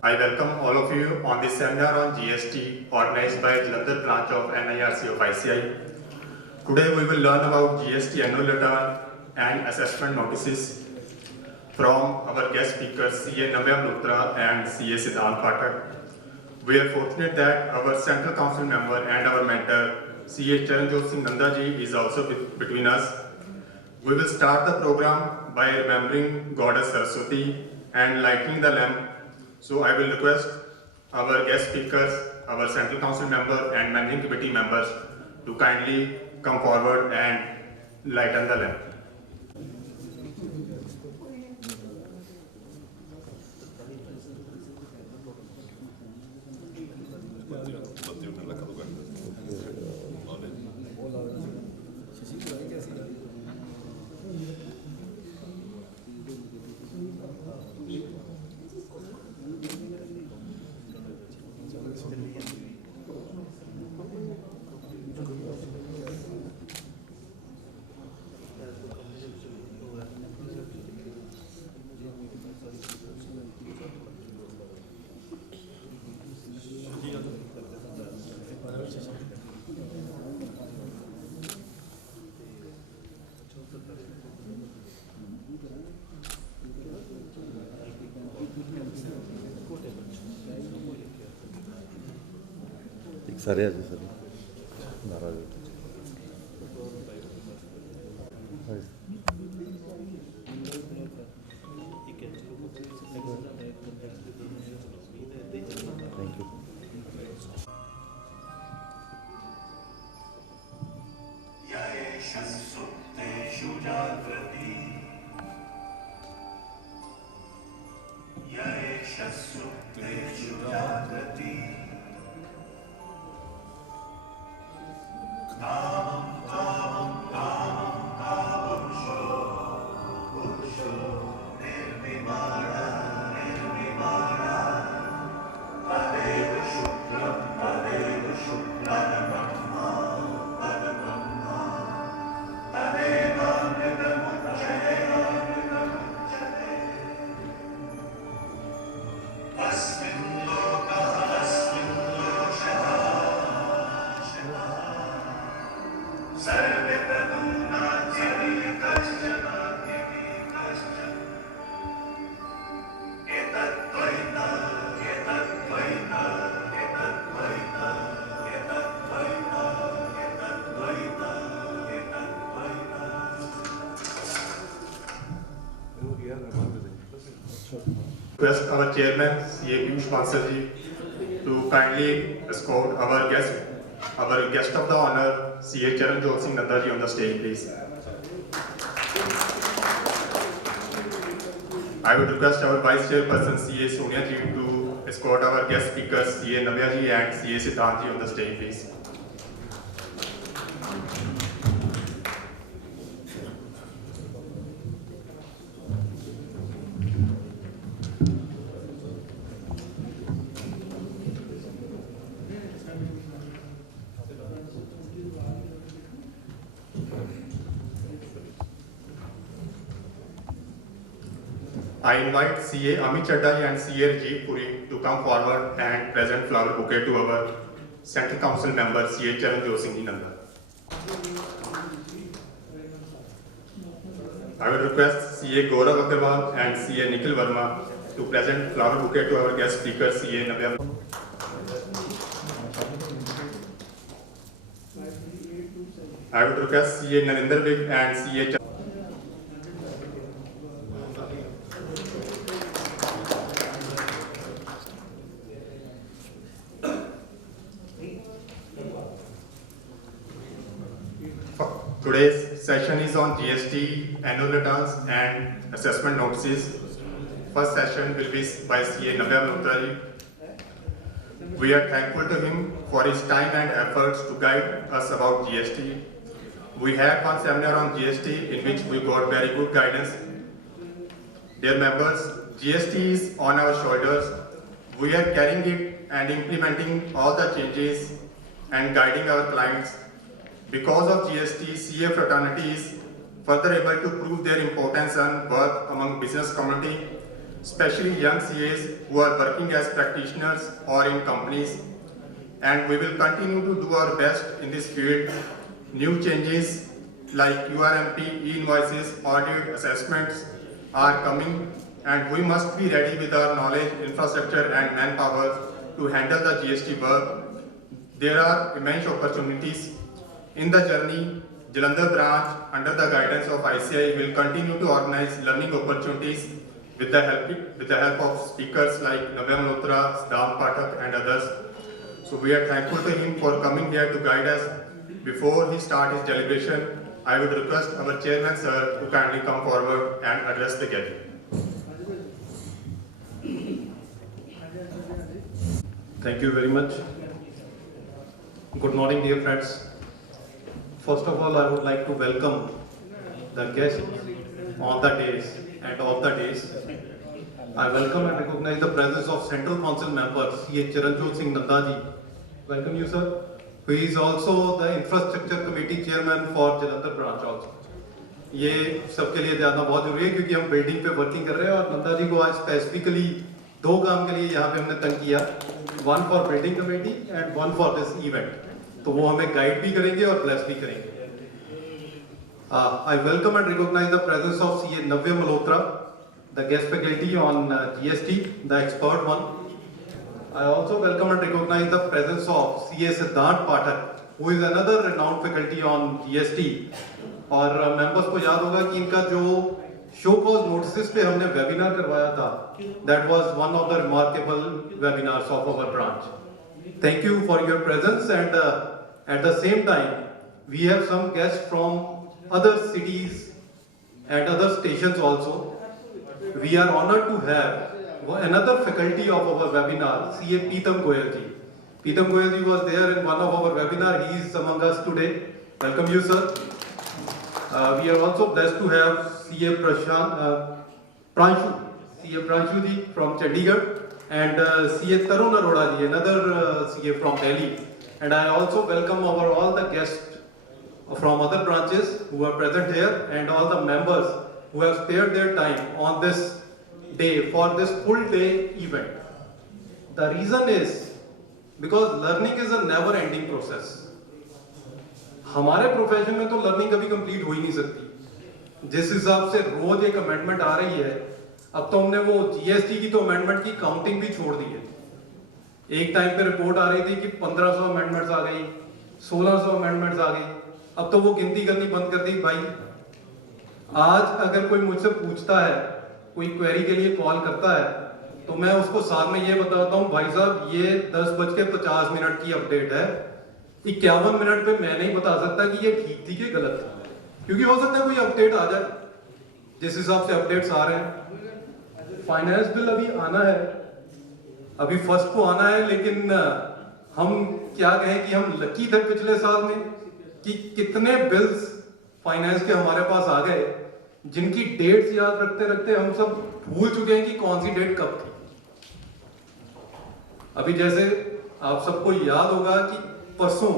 I welcome all of you on this seminar on GST organized by Jalandhar branch of NIRC of ICI. Today we will learn about GST annual return and assessment notices from our guest speakers CA Navya Malhotra and CA Siddhant Pathak. We are fortunate that our Central Council member and our mentor CA Charanjot Singh Nandaji is also between us. We will start the program by remembering Goddess Saraswati and lighting the lamp. So I will request our guest speakers, our Central Council member and Managing Committee members to kindly come forward and lighten the lamp. सारे आज sir नाराज thank you Request our chairman, CA Piyush Bansal ji, to kindly escort our guest of the honor, CA Charanjot Singh Nandaji on the stage, please. I would request our vice chairperson, CA Sonia ji, to escort our guest speakers, CA Navya ji and CA Siddhant ji on the stage, please. I invite CA Amit Chadda and CA Rajiv Puri to come forward and present flower bouquet to our Central Council member CA Charanjot Singh Nanda. I will request CA Gaurav Agarwal and CA Nikhil Verma to present flower bouquet to our guest speaker CA Navya. I would request CA Narendra Vig and CA Today's session is on GST annual returns and assessment notices. First session will be by CA Navya Malhotra. We are thankful to him for his time and efforts to guide us about GST. We had one seminar on GST in which we got very good guidance. Dear members, GST is on our shoulders. We are carrying it and implementing all the changes and guiding our clients. Because of GST, CA fraternity is further able to prove their importance and worth among business community. especially young CAs who are working as practitioners or in companies. And we will continue to do our best in this field. New changes like URMP, e-invoices, audit, assessments are coming, and we must be ready with our knowledge, infrastructure and manpower to handle the GST work. There are immense opportunities in the journey. Jalandhar branch, under the guidance of ICI, will continue to organize learning opportunities with the help of speakers like Navya Malhotra, Siddhant Pathak and others. So we are thankful to him for coming here to guide us. Before he starts his deliberation, I would request our chairman sir to kindly come forward and address the gathering. Thank you very much. Good morning, dear friends. First of all, I would like to welcome the guests on the days and off the days. I welcome and recognize the presence of Central Council member C.A. Charanjot Singh Nanda ji. Welcome you, sir. Who is also the Infrastructure Committee Chairman for Jalandhar branch also. ये सबके लिए जानना बहुत जरूरी है क्योंकि हम building पे वर्किंग कर रहे हैं और नंदा जी को आज स्पेसिफिकली दो काम के लिए यहाँ पे हमने तंग किया, one for building committee and one for this event. तो वो हमें गाइड भी करेंगे और ब्लेस भी करेंगे. I welcome and recognize the presence of CA Navya Malhotra, the guest faculty on GST, the expert one. I also welcome and recognize the presence of CA Siddhant Pathak, who is another renowned faculty on GST. और members को याद होगा कि इनका जो show cause notice पे हमने webinar करवाया था, that was one of the remarkable webinars of our branch. Thank you for your presence, and at the same time we have some guests from other cities and other stations also. We are honored to have another faculty of our webinar, CA Peetam Goyal ji. Peetam Goyal ji was there in one of our webinar. He is among us today. Welcome you, sir. We are also blessed to have CA Pranshu ji from Chandigarh and CA Tarun Arora ji, another CA from Delhi. And I also welcome all the guests from other branches who are present here and all the members who have spared their time on this day for this full day event. The reason is because learning is a never ending process. हमारे profession में तो learning कभी complete हो ही नहीं सकती. जिस हिसाब से रोज एक अमेंडमेंट आ रही है, अब तो हमने वो जीएसटी की तो अमेंडमेंट की काउंटिंग भी छोड़ दी है. एक टाइम पे रिपोर्ट आ रही थी कि 1500 अमेंडमेंट्स आ गई, 1600 अमेंडमेंट्स आ गई. अब तो वो गिनती करनी बंद कर दी. भाई आज अगर कोई मुझसे पूछता है, कोई क्वेरी के लिए कॉल करता है, तो मैं उसको साथ में ये बताता हूँ, भाई साहब ये 10:50 की अपडेट है. 51 मिनट पे मैं नहीं बता सकता कि ये ठीक थी कि गलत थी, क्योंकि हो सकता है कोई अपडेट आ जाए. जिस हिसाब से अपडेट्स आ रहे हैं, फाइनेंस बिल अभी आना है, अभी फर्स्ट को आना है, लेकिन हम क्या कहें कि हम लकी थे पिछले साल में कि कितने बिल्स फाइनेंस के हमारे पास आ गए जिनकी डेट्स याद रखते रखते हम सब भूल चुके हैं कि कौन सी डेट कब थी. अभी जैसे आप सबको याद होगा कि परसों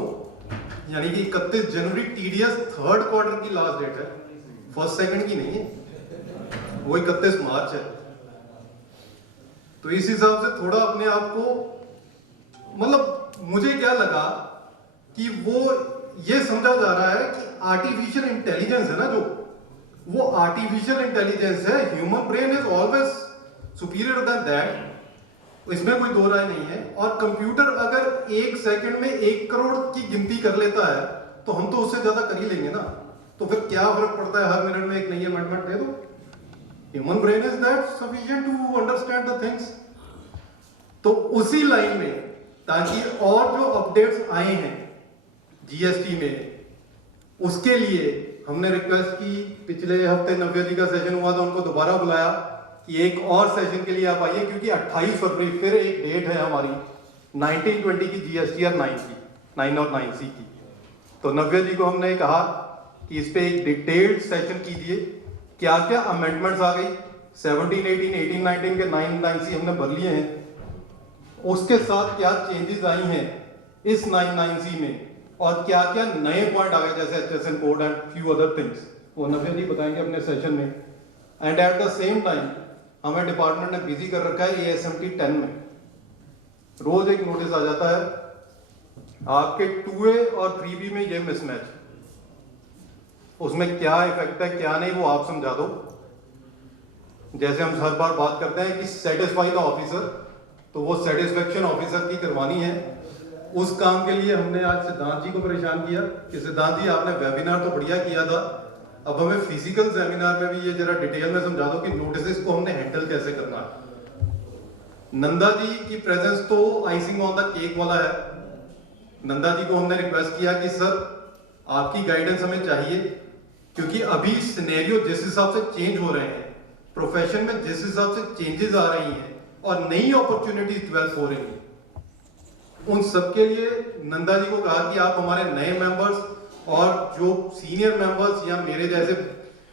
यानी कि 31 जनवरी टीडीएस थर्ड क्वार्टर की लास्ट डेट है, फर्स्ट सेकंड की नहीं है, वो 31 मार्च है. तो इस हिसाब से थोड़ा अपने आप को, मतलब मुझे क्या लगा कि वो ये समझा जा रहा है कि आर्टिफिशियल इंटेलिजेंस है ना, जो वो आर्टिफिशियल इंटेलिजेंस है. Human brain is always superior than that, इसमें कोई दो राय नहीं है. और कंप्यूटर अगर 1 सेकंड में 1 करोड़ की गिनती कर लेता है तो हम तो उससे ज्यादा कर ही लेंगे ना. तो फिर क्या फर्क पड़ता है हर मिनट में एक नई अमेंडमेंट दे दो. Human brain is that sufficient to understand the things. तो उसी लाइन में, ताकि और जो अपडेट्स आए हैं जीएसटी में, उसके लिए हमने रिक्वेस्ट की. पिछले हफ्ते नव्या जी का सेशन हुआ था, उनको दोबारा बुलाया कि एक और सेशन के लिए आप आइए, क्योंकि 28 फरवरी फिर एक डेट है हमारी 1920 की जीएसटी और 9 और 9C की. तो नव्या जी को हमने कहा कि इस पे एक डिटेल्ड सेशन कीजिए, क्या क्या अमेंडमेंट्स आ गई. 17, 18, 18, 19 के 9C हमने भर लिए हैं, उसके साथ क्या चेंजेस आई हैं इस 9C में, और क्या क्या नए पॉइंट आ गए जैसे HSN code and few other things, वो नव्या जी बताएंगे अपने सेशन में. And at the same time हमें डिपार्टमेंट ने बिजी कर रखा है ASMT 10 में। रोज एक नोटिस आ जाता है आपके 2A और 3B में ये मिसमैच, उसमें क्या इफेक्ट है क्या नहीं वो आप समझा दो। जैसे हम हर बार बात करते हैं कि सेटिस्फाई द ऑफिसर, तो वो सेटिस्फेक्शन ऑफिसर की करवानी है। उस काम के लिए हमने आज सिद्धांत जी को परेशान किया कि सिद्धांत जी आपने वेबिनार तो बढ़िया किया था, अब हमें फिजिकल सेमिनार में भी ये जरा डिटेल में समझा दो कि नोटिस को हमने हैंडल कैसे करना है। नंदा जी की प्रेजेंस तो आइसिंग ऑन द केक वाला है। नंदा जी को हमने रिक्वेस्ट किया कि सर आपकी गाइडेंस हमें चाहिए, क्योंकि अभी सिनेरियो जिस हिसाब से चेंज हो रहे हैं, प्रोफेशन में जिस हिसाब से चेंजेस आ रही हैं और नई अपॉर्चुनिटीज डेवलप हो रही हैं, उन सबके लिए नंदा जी को कहा कि आप हमारे नए मेंबर्स और जो सीनियर मेंबर्स या मेरे जैसे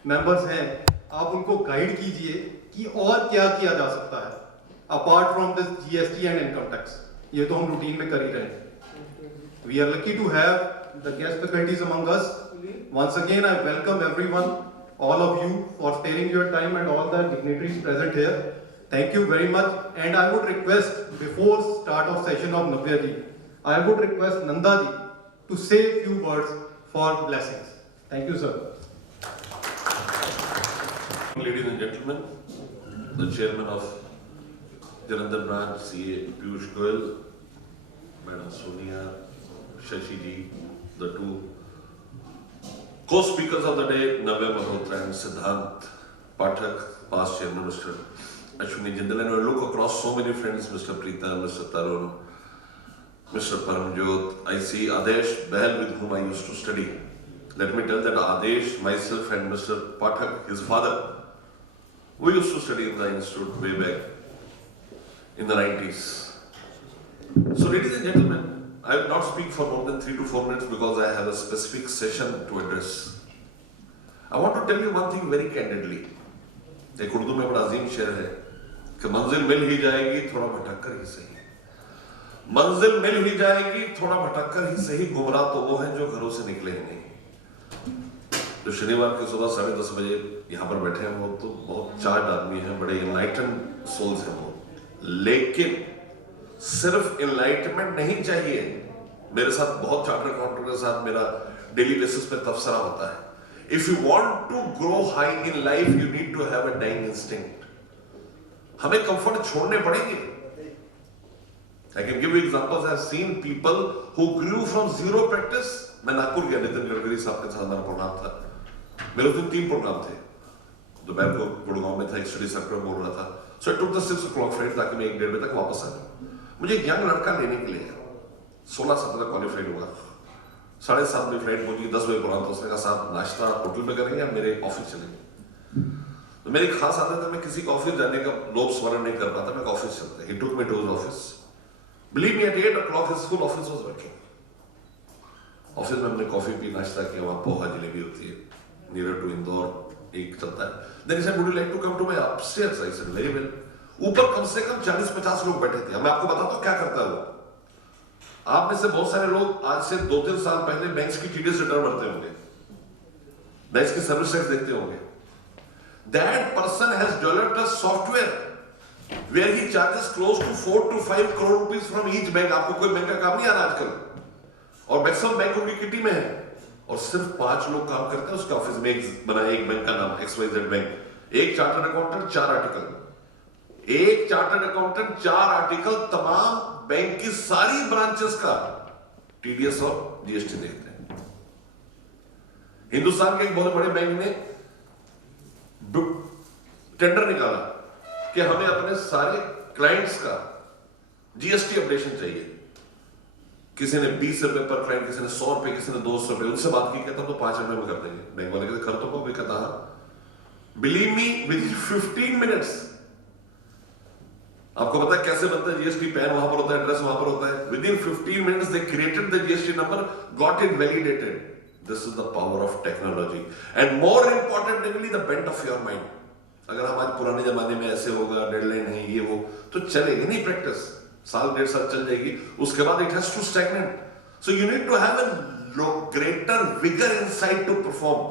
मेंबर्स हैं आप उनको गाइड कीजिए कि और क्या किया जा सकता है apart from this GST and income tax. ये तो हम रूटीन में कर ही रहे हैं। We are lucky to have the guest faculties among us. Once again I welcome everyone, all of you, for sparing your time and all the dignitaries present here. Thank you very much. And I would request, before start of session of Navya ji, I would request Nanda ji to say a few words for blessings. Thank you, sir. Ladies and gentlemen, the chairman of Jalandhar branch, CA Piyush Goyal, Madam Sonia, Shashi ji, the two co-speakers of the day, Navya Malhotra and Siddhant Pathak, past chairman, Mr. Ashwini Jindal, and I look across so many friends, Mr. Preeta, Mr. Tarun, Mr. Paramjot. I see Adesh Bahal, with whom I used to study. Let me tell that Adesh, myself and Mr. Pathak, his father, we used to study in the institute way back in the 90s. So ladies and gentlemen, I will not speak for more than 3 to 4 minutes because I have a specific session to address. I want to tell you one thing very candidly. एक उर्दू में बड़ा अजीम शेर है कि मंजिल मिल ही जाएगी थोड़ा भटक कर ही सही। मंजिल मिल ही जाएगी थोड़ा भटक कर ही सही, गुमराह तो वो हैं जो घरों से निकले ही नहीं। जो शनिवार की सुबह 10:30 बजे यहाँ पर बैठे हैं वो तो बहुत चार्ज आदमी हैं, बड़े इनलाइटन सोल्स हैं वो, लेकिन सिर्फ इनलाइटमेंट नहीं चाहिए। मेरे साथ बहुत चार्टर्ड अकाउंटेंट के साथ मेरा डेली बेसिस पे तबसरा होता है। If you want to grow high in life you need to have a dying instinct. हमें कंफर्ट छोड़ने पड़ेंगे। I can give you examples. I have seen people who grew from zero practice. मैं नागपुर गया, नितिन गडकरी साहब के साथ हमारा प्रोग्राम था। मेरे उस दिन 3 प्रोग्राम थे। दोपहर को गुड़गांव में था, एक स्टडी सेंटर में बोल रहा था। सो आई टुक द 6 o'clock फ्लाइट ताकि मैं 1-1:30 बजे तक वापस आ जाऊं। मुझे एक यंग लड़का लेने के लिए 16-17 क्वालिफाइड हुआ, 7:30 बजे फ्लाइट पहुंची, 10 बजे प्रोग्राम था। उसने कहा साहब नाश्ता होटल में करेंगे या मेरे ऑफिस चलेंगे। तो मेरी खास आदत है, मैं किसी का ऑफिस जाने का लोभ स्मरण नहीं कर पाता, मैं ऑफिस चलता है। He took me to his office. Believe me, at 8 o'clock his full office was working. Office में हमने कॉफी पी, नाश्ता किया, वहां पोहा जलेबी होती है, नियर टू इंदौर एक चलता है। Then he said would you like to come to my upstairs? I said very well. ऊपर कम से कम 40-50 लोग बैठे थे। मैं आपको बताता हूं क्या करता है वो। आप में से बहुत सारे लोग आज से 2-3 साल पहले बैंक्स की TDS रिटर्न भरते होंगे, बैंक्स की सर्विस टैक्स देखते होंगे। That person has developed a software where he charges close to 4 to 5 crore rupees from each bank. आपको कोई बैंक का काम नहीं आ रहा आजकल, और मैक्सिमम बैंक उनकी किटी में है, और सिर्फ 5 लोग काम करते हैं उसके ऑफिस में। एक बना एक बैंक का नाम XYZ बैंक, एक चार्टर्ड अकाउंटेंट 4 आर्टिकल, एक चार्टर्ड अकाउंटेंट 4 आर्टिकल, तमाम बैंक की सारी ब्रांचेस का TDS और GST देखते हैं। हिंदुस्तान के एक बहुत बड़े बैंक ने टेंडर निकाला कि हमें अपने सारे क्लाइंट्स का GST अपडेशन चाहिए। किसी ने 20 रुपए पर क्लाइंट, किसी ने 100 रुपए, किसी ने 200 रुपए। उनसे बात की, कहता तो 5 रुपए में कर देंगे। बैंक वाले कहते कर तो को भी कहता, believe me with in 15 minutes. आपको पता है कैसे बनता है GST? पैन वहां पर होता है, एड्रेस वहां पर होता है। With in 15 minutes they created the GST number, got it validated. This is the power of technology and more importantly the bent of your mind. अगर हम आज पुराने जमाने में ऐसे होगा, डेडलाइन है, ये वो, तो चलेगी नहीं प्रैक्टिस। साल 1.5 साल चल जाएगी, उसके बाद it has to stagnate. So you need to have a greater vigour inside to perform.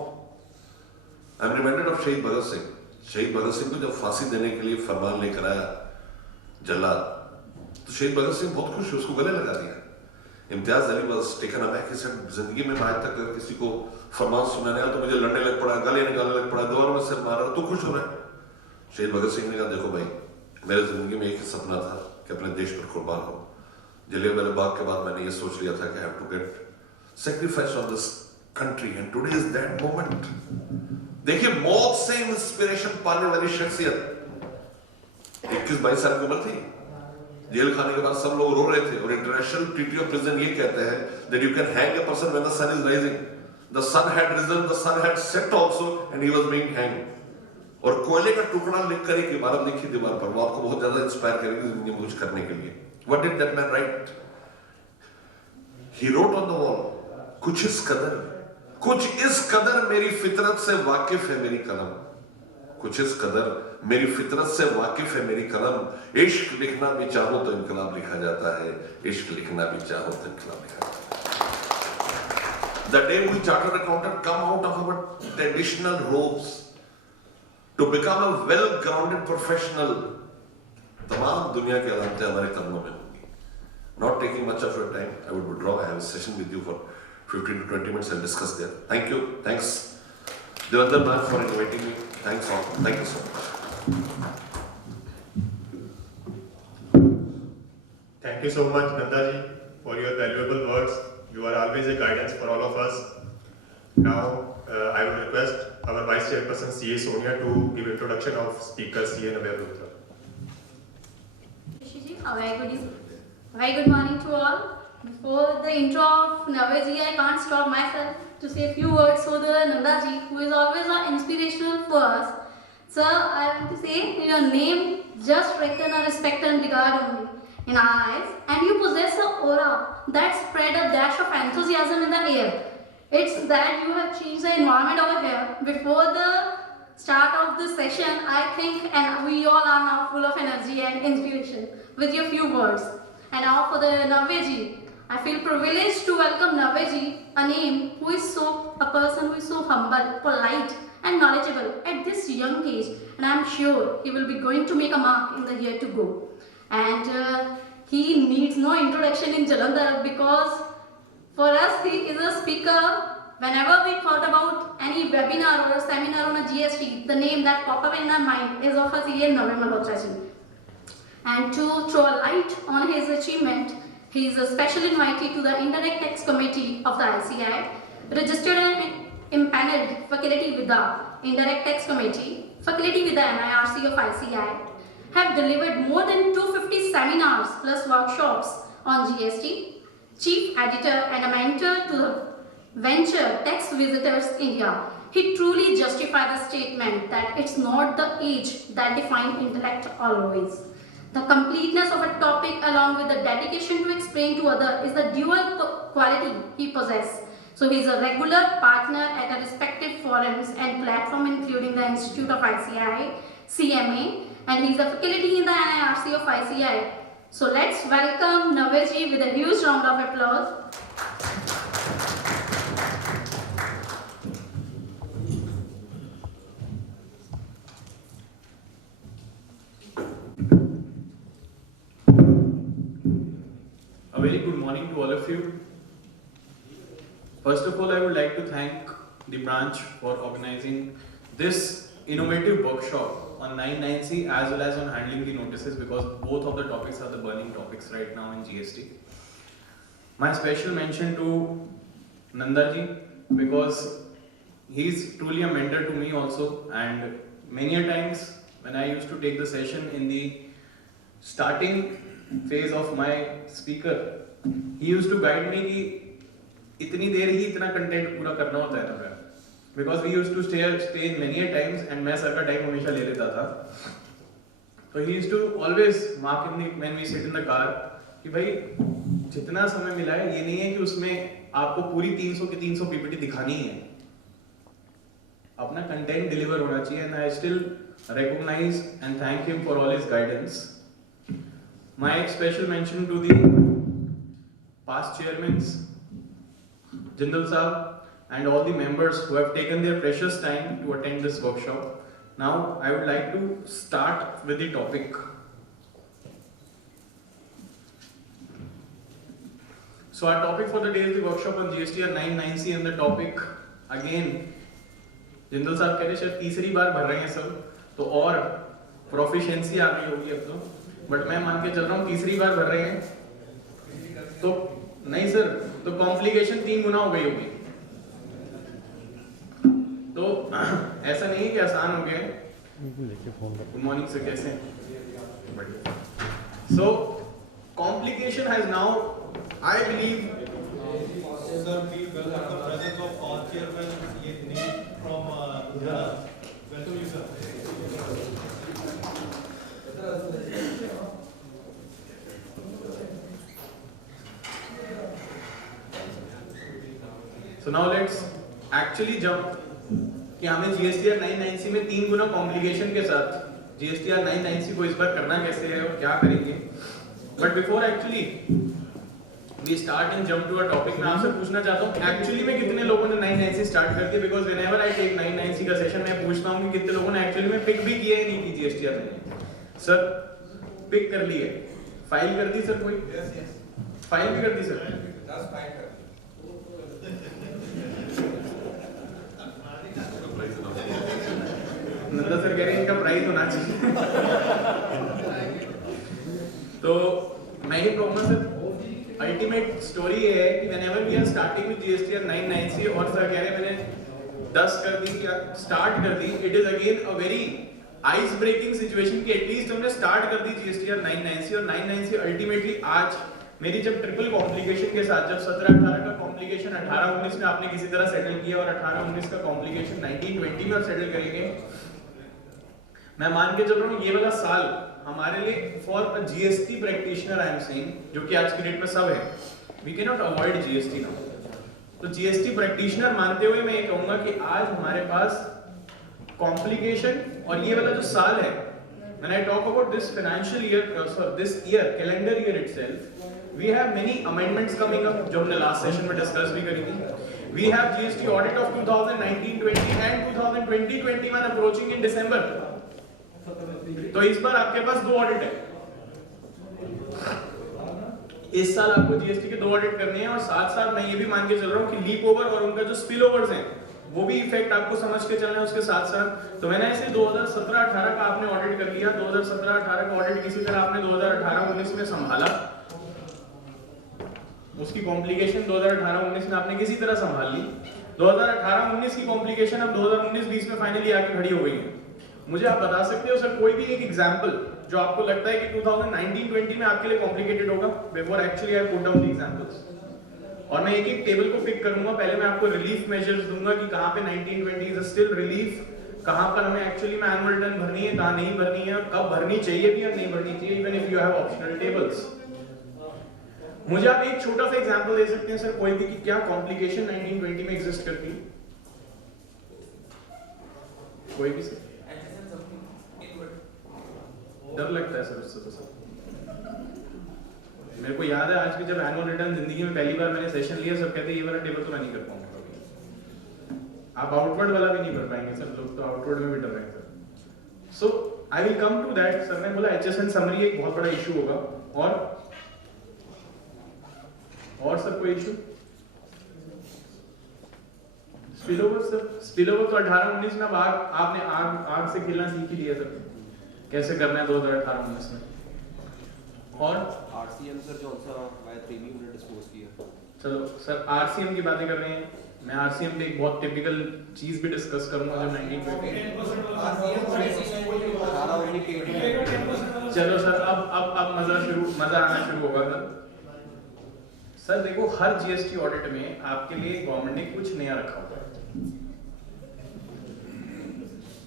I am reminded of शहीद भगत सिंह। शहीद भगत सिंह को जब फांसी देने के लिए फरमान लेकर आया जल्ला, तो शहीद भगत सिंह बहुत खुश, उसको गले लगा दिया। Imtiaz Ali was taken aback, he said जिंदगी में आज तक अगर किसी को फरमान सुनाने आया तो मुझे लड़ने लग पड़ा, गले निकालने लग पड़ा, दीवारों में सिर मारा, तो खुश हो रहा है। शहीद भगत सिंह ने कहा देखो भाई, मेरे जिंदगी में एक ही सपना था कि अपने देश पर कुर्बान हो। जलियांवाला बाग के बाद मैंने ये सोच लिया था कि I have to get sacrifice on this country, and today is that moment. देखिए, मौत से इंस्पिरेशन पाने वाली शख्सियत 21-22 साल की उम्र थी। जेल खाने के बाद सब लोग रो रहे थे, और इंटरनेशनल ट्रीटी ऑफ प्रिजन ये कहते हैं that you can hang a person when the sun is rising. The sun had risen, the sun had set also, and he was being hanged. और कोयले का टुकड़ा लिखकर एक इबारत लिखी दीवार पर, वो आपको बहुत ज्यादा इंस्पायर करेगी जिंदगी में कुछ करने के लिए। What did that man write? He wrote on the wall, कुछ इस कदर मेरी फितरत से वाकिफ है मेरी कलम, कुछ इस कदर मेरी फितरत से वाकिफ है मेरी कलम। इश्क लिखना भी चाहो तो इनकलाब लिखा जाता है, इश्क लिखना भी चाहो तो इनकलाब लिखा जाता है। The day we chartered accountant come out of our traditional robes to become a well-grounded professional, तमाम दुनिया की अलामतें हमारे कदमों में होंगी। Not taking much of your time, I would withdraw. I have a session with you for 15 to 20 minutes. I'll discuss there. Thank you. Thanks, Devendra man, for inviting me. Thanks all. Thank you so much. Thank you so much, Nandaji, for your valuable words. You are always a guidance for all of us. Now, I will request our Vice Chairperson C.A. Sonia to give introduction of Speaker C.A. Navya Luthra. Very good morning to all. Before the intro of Navyaji, I can't stop myself to say a few words for the Nandaji, who is always inspirational for us. Sir, I want to say your name just reckon a respect and regard only in our eyes, and you possess an aura that spread a dash of enthusiasm in the air. It's that you have changed the environment over here. Before the start of this session, I think, and we all are now full of energy and inspiration with your few words. And now for the Navyaji, I feel privileged to welcome Navyaji, a name who is a person who is so humble, polite, and knowledgeable at this young age, and I am sure he will be going to make a mark in the year to go. And he needs no introduction in Jalandhar, because for us he is a speaker. Whenever we thought about any webinar or seminar on a GST, the name that popped up in our mind is of a C.A. Navya Malhotra ji. And to throw a light on his achievement, he is a special invitee to the Indirect Tax Committee of the ICI, registered and impaneled faculty with the Indirect Tax Committee, faculty with the NIRC of ICI, have delivered more than 250 seminars plus workshops on GST, chief editor and a mentor to the venture Tax Visitors India. He truly justified the statement that it's not the age that defines intellect always. The completeness of a topic along with the dedication to explain to others is the dual quality he possesses. So he is a regular partner at a respected forums and platform including the Institute of ICI, CMA, and he is a faculty in the NIRC of ICI. So let's welcome Navyaji with a huge round of applause. A very good morning to all of you. First of all, I would like to thank the branch for organizing this innovative workshop on 99C as well as on handling the notices, because both of the topics are the burning topics right now in GST. My special mention to Nandaji, because he is truly a mentor to me also, and many a times when I used to take the session in the starting phase of my speaker, he used to guide me कि इतनी देर ही इतना content पूरा करना होता है ना, because we used to stay in many a times and मैं sir का टाइम हमेशा ले लेता था. So he used to always mark in the when we sit in the car कि भाई जितना समय मिला है ये नहीं है कि उसमें आपको पूरी 300 की 300 पीपीटी दिखानी है, अपना कंटेंट डिलीवर होना चाहिए. And I still recognize and thank him for all his guidance. My special mention to the past chairmen, Jindal Sahab, and all the members who have taken their precious time to attend this workshop. Now I would like to start with the topic. So our topic for the day is the workshop on GSTR 99C and the topic again Jindal साहब कह रहे शायद तीसरी बार भर रहे हैं सब, तो और प्रोफिशिएंसी आ गई होगी अब तो, बट मैं मान के चल रहा हूँ तीसरी बार भर रहे हैं तो नहीं सर, तो कॉम्प्लिकेशन 3 गुना हो गई होगी। तो ऐसा नहीं कि आसान हो गया। गुड मॉर्निंग सर, कैसे हैं? So complication has now I believe Sir, we welcome the presence of our chairman from welcome you, sir. So now let's actually jump कि हमें GSTR 990 में 3 गुना कॉम्प्लिकेशन के साथ GSTR 990 को इस बार करना कैसे है और क्या करेंगे। But before actually we start and jump to a topic, मैं आपसे पूछना चाहता हूँ एक्चुअली में कितने लोगों ने 990 स्टार्ट कर दिया, बिकॉज whenever I take 990 का सेशन मैं पूछता हूँ कि कितने लोगों ने एक्चुअली में पिक भी किया है नहीं की GSTR में। सर पिक कर ली है, फाइल कर दी सर, कोई फाइल भी कर दी सर? नंदा सर कह रहे हैं इनका प्राइस होना चाहिए। तो मैं ही कहूँगा सर अल्टीमेट स्टोरी ये है कि whenever we are starting with GSTR 990 और सर कह रहे हैं मैंने 10 कर दी या स्टार्ट कर दी, it is again a very ice breaking situation कि एटलीस्ट हमने स्टार्ट कर दी GSTR 990 और 990 अल्टीमेटली आज मेरी जब ट्रिपल कॉम्प्लिकेशन के साथ जब 17-18 का कॉम्प्लिकेशन 18-19 में आपने किसी तरह सेटल किया और 18-19 का कॉम्प्लिकेशन 19-20 में आप सेटल करेंगे, मैं मान के चल रहा हूँ ये वाला साल हमारे लिए for a GST practitioner I am saying, जो कि आज की डेट में सब है, we can not avoid GST now. तो जीएसटी प्रैक्टिशनर मानते हुए मैं ये कहूंगा कि आज हमारे पास कॉम्प्लिकेशन और ये वाला जो साल है, when I talk about this financial year this year calendar year itself, we have many amendments coming up जो हमने लास्ट सेशन में डिस्कस भी करी थी। We have GST audit of 2019-20 and 2020-21 approaching in December. तो इस बार आपके पास 2 ऑडिट है, इस साल आपको जीएसटी के 2 ऑडिट करने हैं और साथ साथ मैं ये भी मान के चल रहा हूँ कि लीप ओवर और उनका जो स्पिल ओवर्स हैं वो भी इफेक्ट आपको समझ के चलना है उसके साथ साथ। तो मैंने ऐसे 2017-18 का आपने ऑडिट कर लिया, 2017-18 का ऑडिट किसी तरह आपने 2018-19 में संभाला, उसकी कॉम्प्लिकेशन 2018-19 में आपने किसी तरह संभाल ली, 2018-19 की कॉम्प्लिकेशन अब 2019-20 में फाइनली आके खड़ी हो गई है। मुझे आप बता सकते हो सर कोई भी एक एग्जांपल जो आपको लगता है कि 2019-20 में आपके लिए कॉम्प्लिकेटेड होगा before actually I put down the examples, और मैं एक एक टेबल को पिक करूंगा। पहले मैं आपको रिलीफ मेजर्स दूंगा कि कहां पे 19-20 इज स्टिल रिलीफ, कहां पर हमें एक्चुअली में एनुअल रिटर्न भरनी है, कहां नहीं भरनी है, कब भरनी चाहिए भी और नहीं भरनी चाहिए, even if you have optional tables. मुझे आप एक छोटा सा एग्जांपल दे सकते हैं सर कोई भी कि क्या कॉम्प्लिकेशन 19-20 में एग्जिस्ट करती है, कोई भी सर? डर लगता है सर उससे तो सर। मेरे को याद है आज के जब एनुअल रिटर्न जिंदगी में पहली बार मैंने सेशन लिया, सब कहते ये वाला टेबल तो मैं नहीं कर पाऊंगा, आप आउटवर्ड वाला भी नहीं कर पाएंगे सर, लोग तो आउटवर्ड में भी डर रहे हैं sir. So I will come to that. Sir ने बोला एचएसएन समरी एक बहुत बड़ा इशू होगा, और सर कोई इशू? स्पिलओवर सर, स्पिलओवर तो 18-19 में अब आपने आग से खेलना सीख ही लिया सर, कैसे करना है 2018-19 में। और आरसीएम सर जो सा Y3 भी हमने डिस्पोज किया। चलो सर आरसीएम की बातें कर रहे हैं, मैं आरसीएम पे एक बहुत टिपिकल चीज भी डिस्कस करूंगा जो 1920। चलो सर अब मजा आना शुरू होगा सर। सर देखो हर जीएसटी ऑडिट में आपके लिए गवर्नमेंट ने कुछ नया रखा हुआ है।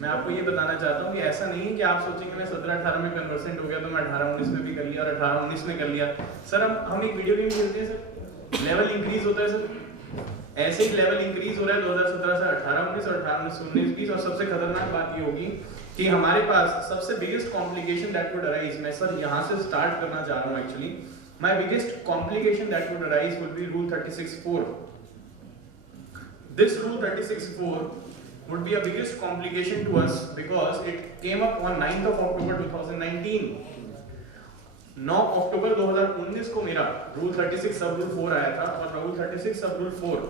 मैं आपको ये बताना चाहता हूँ कि ऐसा नहीं है कि आप सोचेंगे मैं 17-18 में कन्वर्सेंट हो गया तो मैं 18-19 में भी कर लिया और 18-19 में कर लिया। सर हम एक वीडियो गेम खेलते हैं सर, लेवल इंक्रीज होता है सर, ऐसे ही लेवल इंक्रीज हो रहा है 2017 से 18-19 और 18-19 19-20। और सबसे खतरनाक बात ये होगी कि हमारे पास सबसे biggest complication that would arise, मैं सर यहाँ से स्टार्ट करना चाह रहा हूँ actually, my biggest complication that would arise would be rule 36(4). This rule 36(4) would be a biggest complication to us because it came up on 9th of October 2019. 9 अक्टूबर 2019 को मेरा rule 36 सब रूल 4 आया था और रूल 36 सब rule 4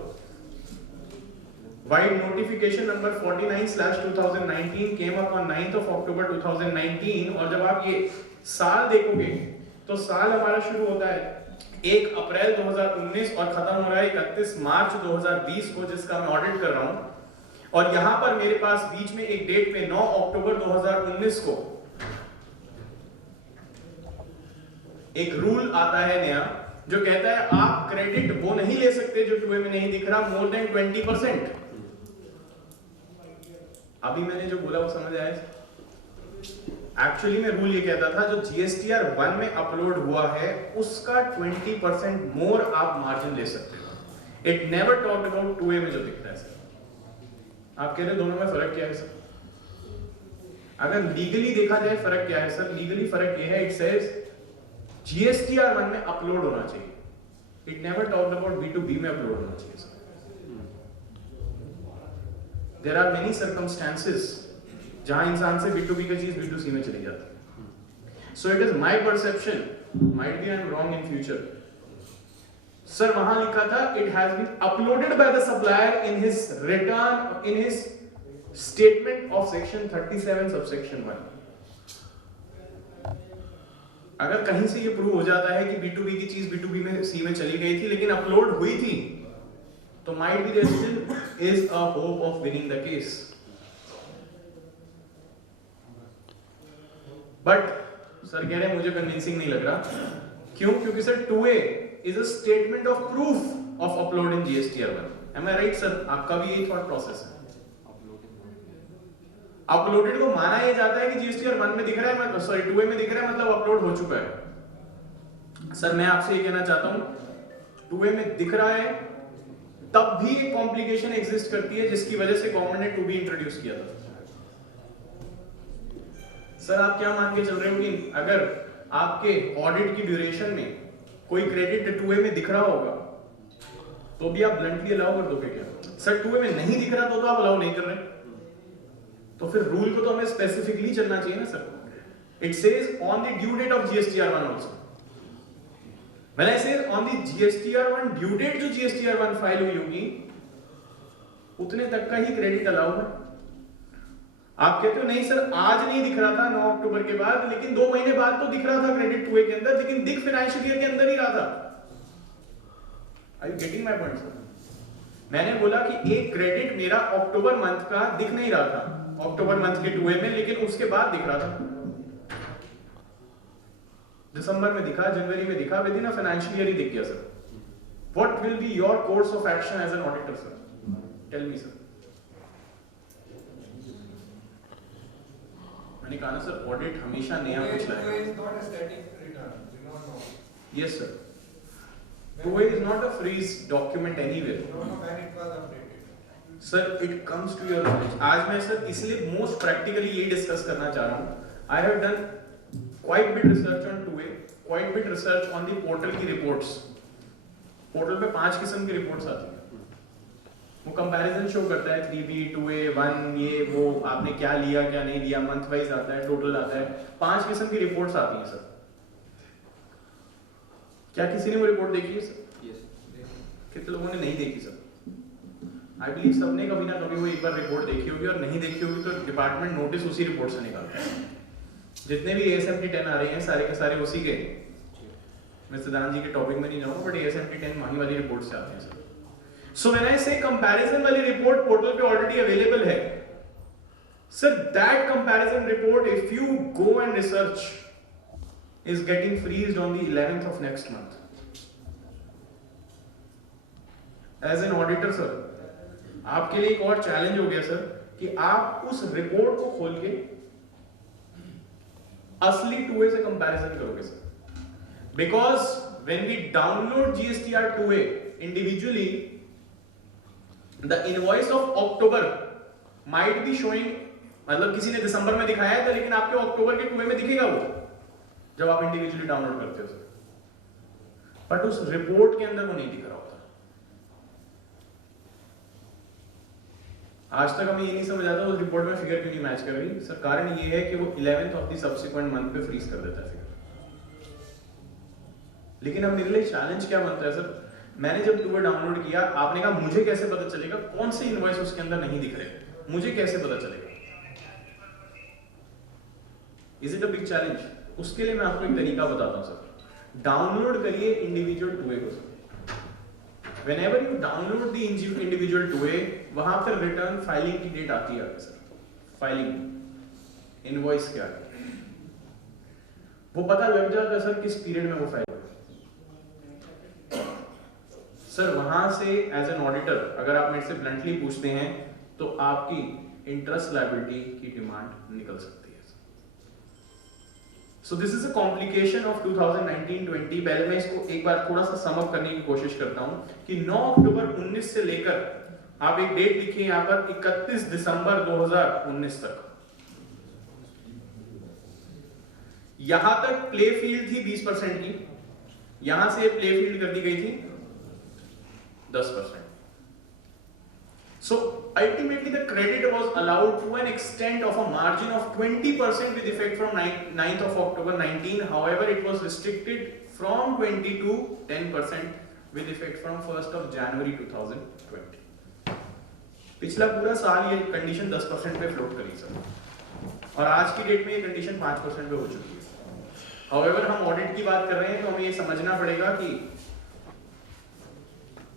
wide notification number 49/2019 came up on 9th of October 2019 और जब आप ये साल देखोगे तो साल हमारा शुरू होता है 1 अप्रैल 2019 और खत्म हो रहा है 31 मार्च 2020 को, जिसका मैं ऑडिट कर रहा हूं। और यहां पर मेरे पास बीच में एक डेट पे 9 अक्टूबर 2019 को एक रूल आता है नया जो कहता है आप क्रेडिट वो नहीं ले सकते जो 2A में नहीं दिख रहा मोर देन 20%। अभी मैंने जो बोला वो समझ आया? एक्चुअली में रूल ये कहता था जो GSTR 1 में अपलोड हुआ है उसका 20% मोर आप मार्जिन ले सकते हो। It never talked about 2A में जो दिखता है सर। आप कह रहे दोनों में फर्क क्या है सर? अगर लीगली देखा जाए फर्क क्या है सर? लीगली फर्क ये है, इट सेज GSTR 1 में अपलोड होना चाहिए। It never talked about B2B में अपलोड होना चाहिए sir. There are many circumstances जहां इंसान से B2B की चीज B2C में चली जाती है। So it is my perception, might be I am wrong in future. Sir वहां लिखा था it has been uploaded by the supplier in his return in his statement of section 37 subsection 1। अगर कहीं से ये प्रूव हो जाता है कि B2B की चीज B2B में C में चली गई थी लेकिन अपलोड हुई थी तो might be there still is a hope of winning the case. But sir कह रहे हैं मुझे कन्विंसिंग नहीं लग रहा। क्यों? क्योंकि sir 2A is a statement of proof of upload in GSTR 1. Am I right sir? आपका भी यही थॉट प्रोसेस है। अपलोडेड को माना यह जाता है कि GSTR 1 में दिख रहा है, सॉरी 2A में दिख रहा है मतलब अपलोड हो चुका है। सर मैं आपसे ये कहना चाहता हूं 2A में दिख रहा है तब भी एक कॉम्प्लिकेशन एग्जिस्ट करती है जिसकी वजह से गवर्नमेंट ने 2B इंट्रोड्यूस किया था। सर आप क्या मान के चल रहे हो कि अगर आपके ऑडिट की ड्यूरेशन में कोई क्रेडिट 2A में दिख रहा होगा तो भी आप ब्लंटली अलाउ कर दोगे क्या? सर 2A में नहीं दिख रहा तो आप अलाउ नहीं कर रहे, तो फिर रूल को तो हमें स्पेसिफिकली चलना चाहिए ना sir. It says on the due date of GSTR 1 also. When I say on the GSTR 1 due date जो GSTR 1 फाइल हुई होगी उतने तक का ही क्रेडिट अलाउ है। आप कहते हो नहीं सर आज नहीं दिख रहा था 9 अक्टूबर के बाद, लेकिन 2 महीने बाद तो दिख रहा था क्रेडिट 2A के अंदर, लेकिन दिख फाइनेंशियल ईयर के अंदर ही रहा था। Are you getting my point sir? मैंने बोला कि एक क्रेडिट मेरा अक्टूबर मंथ का दिख नहीं रहा था अक्टूबर मंथ के 2A में, लेकिन उसके बाद दिख रहा था। दिसंबर में दिखा, जनवरी में दिखा, within a financial year ही दिख गया sir. What will be your course of action as an auditor sir? Tell me sir. मैंने कहा ना सर ऑडिट हमेशा नया कुछ लाएगा। Yes sir, 2A is not a freeze document anywhere. Sir it comes to your knowledge. आज मैं sir इसलिए मोस्ट प्रैक्टिकली ये डिस्कस करना चाह रहा हूँ। I have done quite bit research on 2A, quite bit research on the portal की reports. Portal पे 5 किस्म की रिपोर्ट्स आती है। वो कंपैरिजन शो करता है 3B 2A 1 ये वो आपने क्या लिया क्या नहीं लिया, मंथ वाइज आता है, टोटल आता है। 5 किस्म की रिपोर्ट्स आती हैं सर। क्या किसी ने वो रिपोर्ट देखी है सर? कितने लोगों ने नहीं देखी सर? आई बिलीव सबने कभी ना कभी वो एक बार रिपोर्ट देखी होगी, और नहीं देखी होगी तो डिपार्टमेंट नोटिस उसी रिपोर्ट से निकालता है। जितने भी ASMT 10 आ रहे हैं सारे के सारे उसी के, मैं सदानंद जी के टॉपिक में नहीं जाऊंगा, बट ASMT 10 वही वाली रिपोर्ट से आते हैं सर। सो व्हेन आई से कंपैरिजन वाली रिपोर्ट पोर्टल पे ऑलरेडी अवेलेबल है sir, that comparison report if you go and research is getting freezed on the 11th of next month. As an auditor sir, आपके लिए एक और challenge हो गया सर कि आप उस रिपोर्ट को खोल के असली 2A से कंपैरिजन करोगे sir, because when we download GSTR 2A individually, the invoice of October might be showing, मतलब किसी ने दिसंबर में दिखाया था लेकिन आपके अक्टूबर के 2A में दिखेगा वो जब आप इंडिविजुअली डाउनलोड करते हो सर, बट उस रिपोर्ट के अंदर वो नहीं दिख रहा होता। आज तक हमें ये नहीं समझ आता उस रिपोर्ट में फिगर क्यों नहीं मैच कर रही सर। कारण ये है कि वो 11th of the subsequent month पे फ्रीज कर देता है फिगर। लेकिन अब मेरे लिए चैलेंज क्या बनता है सर, मैंने जब टूवे डाउनलोड किया, आपने कहा मुझे कैसे पता चलेगा कौन से इनवॉइस उसके अंदर नहीं दिख रहे, मुझे कैसे पता चलेगा? Is it a big challenge? उसके लिए मैं आपको एक तरीका बताता हूं सर। डाउनलोड करिए इंडिविजुअल टूवे को sir. Whenever you download the individual 2A, वहां पर रिटर्न फाइलिंग की डेट आती है सर। फाइलिंग इनवॉइस क्या है वो पता लग जाता है सर, किस पीरियड में वो फाइल है सर। वहां से एज एन ऑडिटर अगर आप मेरे से ब्लंटली पूछते हैं तो आपकी इंटरेस्ट लायबिलिटी की डिमांड निकल सकती है। So this is a complication of 2019-20। पहले मैं इसको एक बार थोड़ा सा सम अप करने की कोशिश करता हूं कि 9 अक्टूबर 19 से लेकर आप एक डेट लिखिए यहां पर 31 दिसंबर 2019 तक। यहां तक प्ले फील्ड थी 20% की, यहां से प्ले फील्ड कर दी गई थी 10%। So ultimately the credit was allowed to an extent of a margin of 20% with effect from 9th of October 19. However, it was restricted from 20 to 10% with effect from 1st of January 2020. पिछला पूरा साल ये condition 10% पे float करी sir, और आज की date में ये कंडीशन 5% पे हो चुकी है। However, हम ऑडिट की बात कर रहे हैं तो हमें ये समझना पड़ेगा कि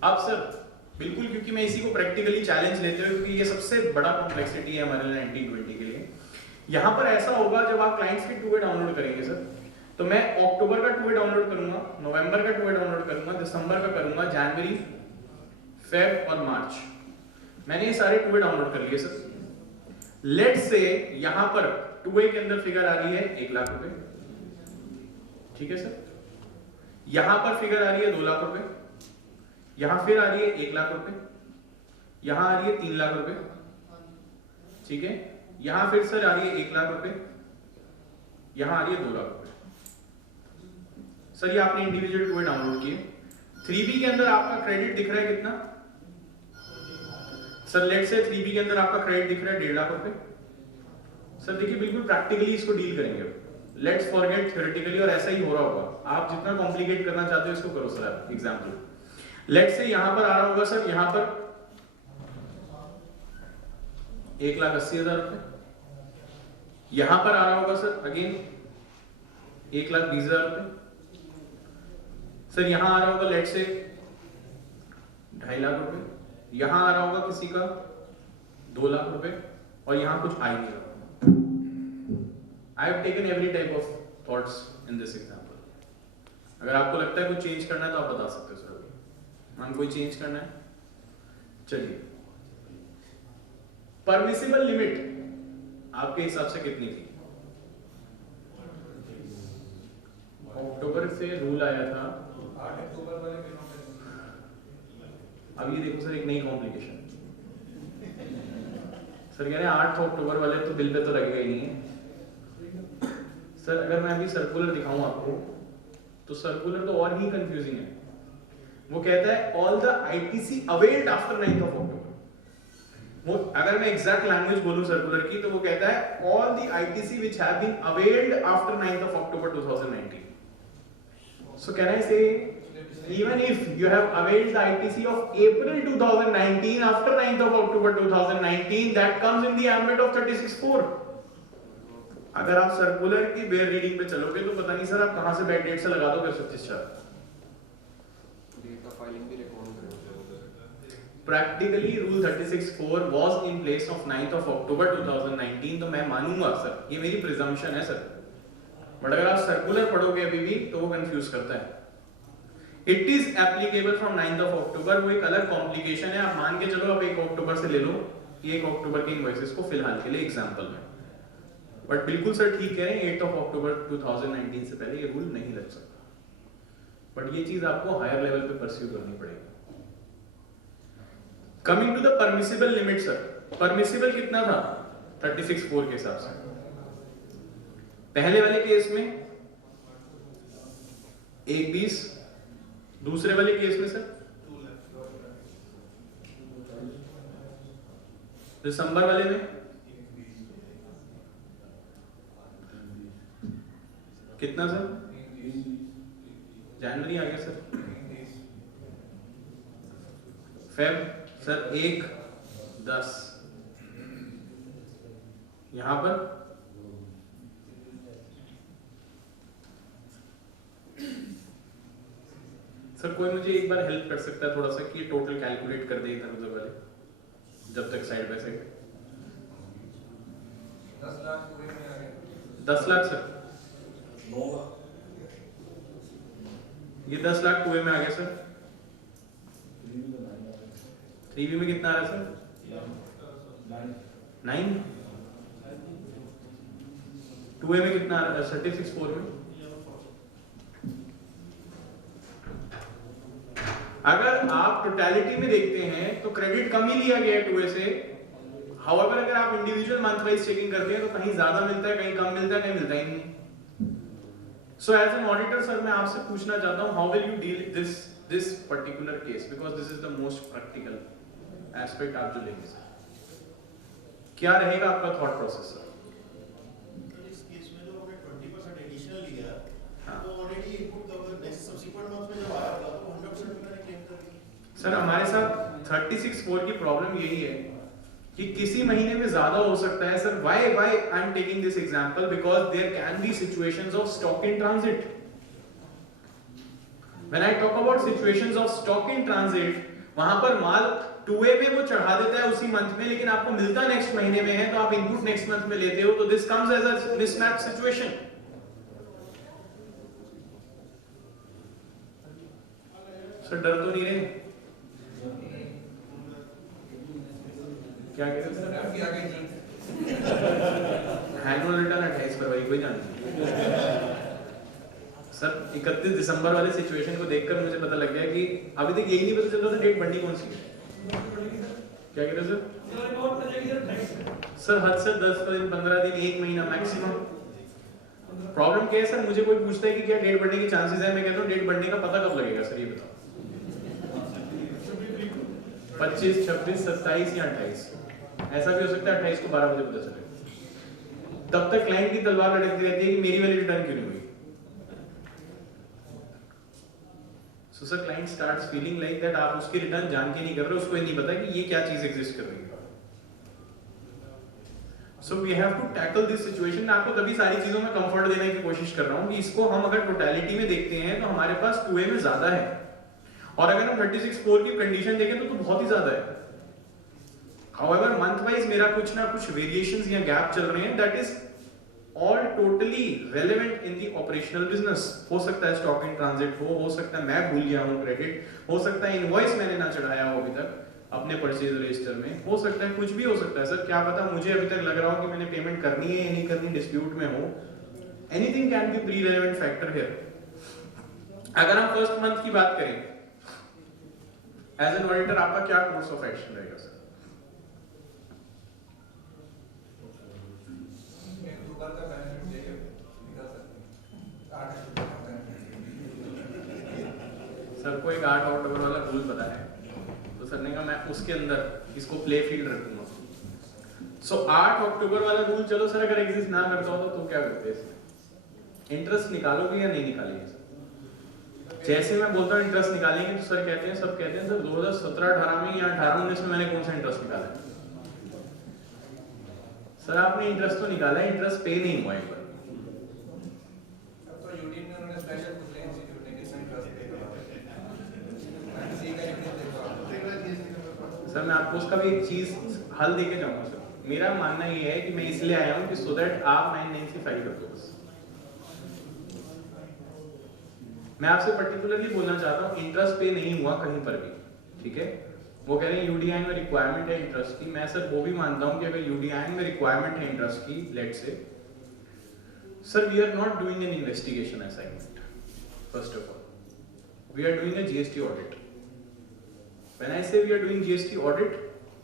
अब सर बिल्कुल, क्योंकि मैं इसी को प्रैक्टिकली चैलेंज लेते हुए, क्योंकि ये सबसे बड़ा कॉम्प्लेक्सिटी है हमारे लिए 1920 के लिए। यहां पर ऐसा होगा जब आप क्लाइंट्स के टूवे डाउनलोड करेंगे सर, तो मैं अक्टूबर का टूवे डाउनलोड करूंगा, नवंबर का टूवे डाउनलोड करूंगा, दिसंबर का करूंगा, जनवरी, फेब और मार्च, मैंने ये सारे टूवे डाउनलोड कर लिए सर। लेट्स से यहां पर टूवे के अंदर फिगर आ रही है 1 लाख रुपए, ठीक है सर। यहां पर फिगर आ रही है 2 लाख रुपए, यहां फिर आ रही है 1 लाख रुपए, यहां आ रही है 3 लाख रुपए, ठीक है। यहां फिर सर आ रही है 1 लाख रुपए, यहां आ रही है 2 लाख रुपए। सर ये आपने इंडिविजुअल टूवे डाउनलोड किए। 3B के अंदर आपका क्रेडिट दिख रहा है कितना सर? लेट्स से 3B के अंदर आपका क्रेडिट दिख रहा है 1.5 लाख रुपए। सर देखिए बिल्कुल प्रैक्टिकली इसको डील करेंगे, लेट्स फॉरगेट थ्योरेटिकली, और ऐसा ही हो रहा होगा। आप जितना कॉम्प्लिकेट करना चाहते हो इसको करो सर। एग्जाम्पल लेट्स से यहां पर आ रहा होगा सर, यहां पर 1,80,000 रुपए, यहां पर आ रहा होगा सर अगेन 1,20,000 रुपए, सर यहां आ रहा होगा लेट्स से 2.5 लाख रुपए, यहां आ रहा होगा किसी का 2 लाख रुपए, और यहां कुछ आ ही नहीं रहा। I have taken every type of thoughts in this example. अगर आपको लगता है कुछ चेंज करना है तो आप बता सकते हो सर। मान कोई चेंज करना है, चलिए। परमिसिबल लिमिट आपके हिसाब से कितनी थी? अक्टूबर से रूल आया था 8 अक्टूबर वाले दिनों में। अब ये देखो सर एक नई कॉम्प्लिकेशन। सर कह रहे हैं 8 अक्टूबर वाले तो दिल पे तो लगेगा ही नहीं है सर। अगर मैं अभी सर्कुलर दिखाऊं आपको तो सर्कुलर तो और ही कंफ्यूजिंग है। वो कहता है all the ITC availed after 9th of October। वो अगर मैं एग्जैक्ट लैंग्वेज बोलूं सर्कुलर की तो वो कहता है all the ITC which have been availed after 9th of October 2019। So can I say even if you have availed the ITC of April 2019 after 9th of October 2019, that comes in the ambit of 36(4). अगर आप circular की bear reading पे चलोगे तो पता नहीं sir आप कहां से बैक डेट से लगा दोगे 36(4). डेट ऑफ फाइलिंग भी रिकॉर्ड करेंगे। Practically rule 36(4) was in place of 9th of October 2019, तो मैं मानूंगा सर, ये मेरी प्रिजम्पशन है सर। बट अगर आप सर्कुलर पढ़ोगे अभी भी तो वो कंफ्यूज करता है। It is applicable from 9th of October, वो एक अलग कॉम्प्लिकेशन है। आप मान के चलो आप 1 अक्टूबर से ले लो, 1 अक्टूबर के इनवॉइसेस को फिलहाल के लिए एग्जांपल में। बट बिल्कुल सर ठीक कह रहे हैं 8 अक्टूबर 2019 से पहले ये रूल नहीं लग सकता। बट ये चीज आपको हायर लेवल पे परस्यू करनी पड़ेगी। Coming to the permissible limit sir, permissible कितना था 36(4) के हिसाब से? पहले वाले केस में 1,20,000, दूसरे वाले केस में सर दिसंबर वाले में कितना सर? जनवरी आ गया सर। फेब सर 1-10 यहां पर सर कोई मुझे एक बार हेल्प कर सकता है थोड़ा सा कि टोटल कैलकुलेट कर दे इधर उधर वाले, जब तक side by side 10 lakh sir, ये 10 लाख 2A में आ गया सर। 3B में कितना आ रहा है सर? 9। 2A में कितना आ रहा है? 36 4 में। अगर आप टोटलिटी में देखते हैं तो क्रेडिट कम ही लिया गया है 2A से। हाउएवर अगर आप इंडिविजुअल मंथ वाइज चेकिंग करते हैं तो कहीं ज्यादा मिलता है, कहीं कम मिलता है, कहीं मिलता ही नहीं। So as an auditor sir, मैं आपसे पूछना चाहता हूँ how will you deal this particular case, because this is the most practical aspect आप जो लेंगे सर, क्या रहेगा आपका thought process सर? इस केस में जो हमने 20% एडिशनल लिया हाँ। तो already input cover next subsequent month में जब आया था तो 100% मैंने क्लेम कर दिया। सर हमारे साथ 36(4) की प्रॉब्लम यही है कि किसी महीने में ज्यादा हो सकता है sir. why I am taking this example because there can be situations of stock in transit. When I talk about situations of stock in transit, वहां पर माल 2A में वो चढ़ा देता है उसी मंथ में, लेकिन आपको मिलता नेक्स्ट महीने में है तो आप इनपुट नेक्स्ट मंथ में लेते हो, तो this comes as a mismatch situation. Sir डर तो नहीं रहे? क्या कह रहे हैं सर? एनुअल रिटर्न 28 फरवरी को ही जाना सर। 31 दिसंबर वाले सिचुएशन को देखकर मुझे पता लग गया कि अभी तक यही नहीं पता चल रहा था डेट बढ़नी कौन सी है। क्या कह रहे हैं सर? सर हद से 10 दिन, 15 दिन, 1 महीना मैक्सिमम। प्रॉब्लम क्या है सर? मुझे कोई पूछता है कि क्या डेट बढ़ने की चांसेस है, मैं कहता हूँ डेट बढ़ने का पता कब लगेगा सर, ये बताओ। 25, 26, 27 या 28। ऐसा भी हो सकता है 28 को 12 बजे पता चले। तब तक क्लाइंट की तलवार लटकती रहती है कि मेरी वाली रिटर्न क्यों नहीं हुई। So sir, client starts feeling like that आप उसकी रिटर्न जान के नहीं कर रहे, उसको ये नहीं पता कि ये क्या चीज एग्जिस्ट कर रही है। So we have to tackle this situation। मैं आपको तभी सारी चीजों में कंफर्ट देने की कोशिश कर रहा हूँ कि इसको हम अगर टोटलिटी में देखते हैं तो हमारे पास 2A में ज्यादा है, और अगर हम 36(4) की कंडीशन देखें तो बहुत ही ज्यादा है। However, month wise मेरा कुछ ना कुछ वेरिएशंस या गैप चल रहे हैं, that is all totally relevant in the operational business। हो सकता है स्टॉक इन ट्रांजिट हो सकता है मैं भूल गया हूँ क्रेडिट, हो सकता है इनवॉइस मैंने ना चढ़ाया हो अभी तक अपने परचेज रजिस्टर में, हो सकता है कुछ भी हो सकता है सर, क्या पता मुझे अभी तक लग रहा हो कि मैंने पेमेंट करनी है या नहीं करनी, डिस्प्यूट में हो। Anything can be pre relevant factor here. अगर हम फर्स्ट मंथ की बात करें एज एन ऑडिटर, आपका क्या कोर्स ऑफ एक्शन रहेगा सर? सर को एक 8 अक्टूबर वाला रूल पता है, तो सर ने कहा मैं उसके अंदर इसको प्ले फील्ड रखूंगा। सो 8 अक्टूबर वाला रूल, चलो सर अगर एग्जिस्ट ना करता हो तो क्या करते हैं इसमें? इंटरेस्ट निकालोगे या नहीं निकालेंगे सर? जैसे मैं बोलता हूँ इंटरेस्ट निकालेंगे तो सर कहते हैं, सब कहते हैं सर 2017-18 में या 18-19 में मैंने कौन सा इंटरेस्ट निकाला है? सर आपने इंटरेस्ट तो निकाला है, इंटरेस्ट पे नहीं हुआ एक बार। सर मैं आपको उसका भी एक चीज हल देके जाऊंगा सर। मेरा मानना ये है कि मैं इसलिए आया हूँ कि सो दैट आप 990 फाइल कर दो बस। मैं आपसे पर्टिकुलरली बोलना चाहता हूँ इंटरेस्ट पे नहीं हुआ कहीं पर भी, ठीक है? वो कह रहे हैं यूडीआई में रिक्वायरमेंट है इंटरेस्ट की, मैं सर वो भी मानता हूँ कि अगर यूडीआई में रिक्वायरमेंट है इंटरेस्ट की, लेट से sir we are not doing an investigation assignment. First of all we are doing a GST audit. When I say we are doing GST audit,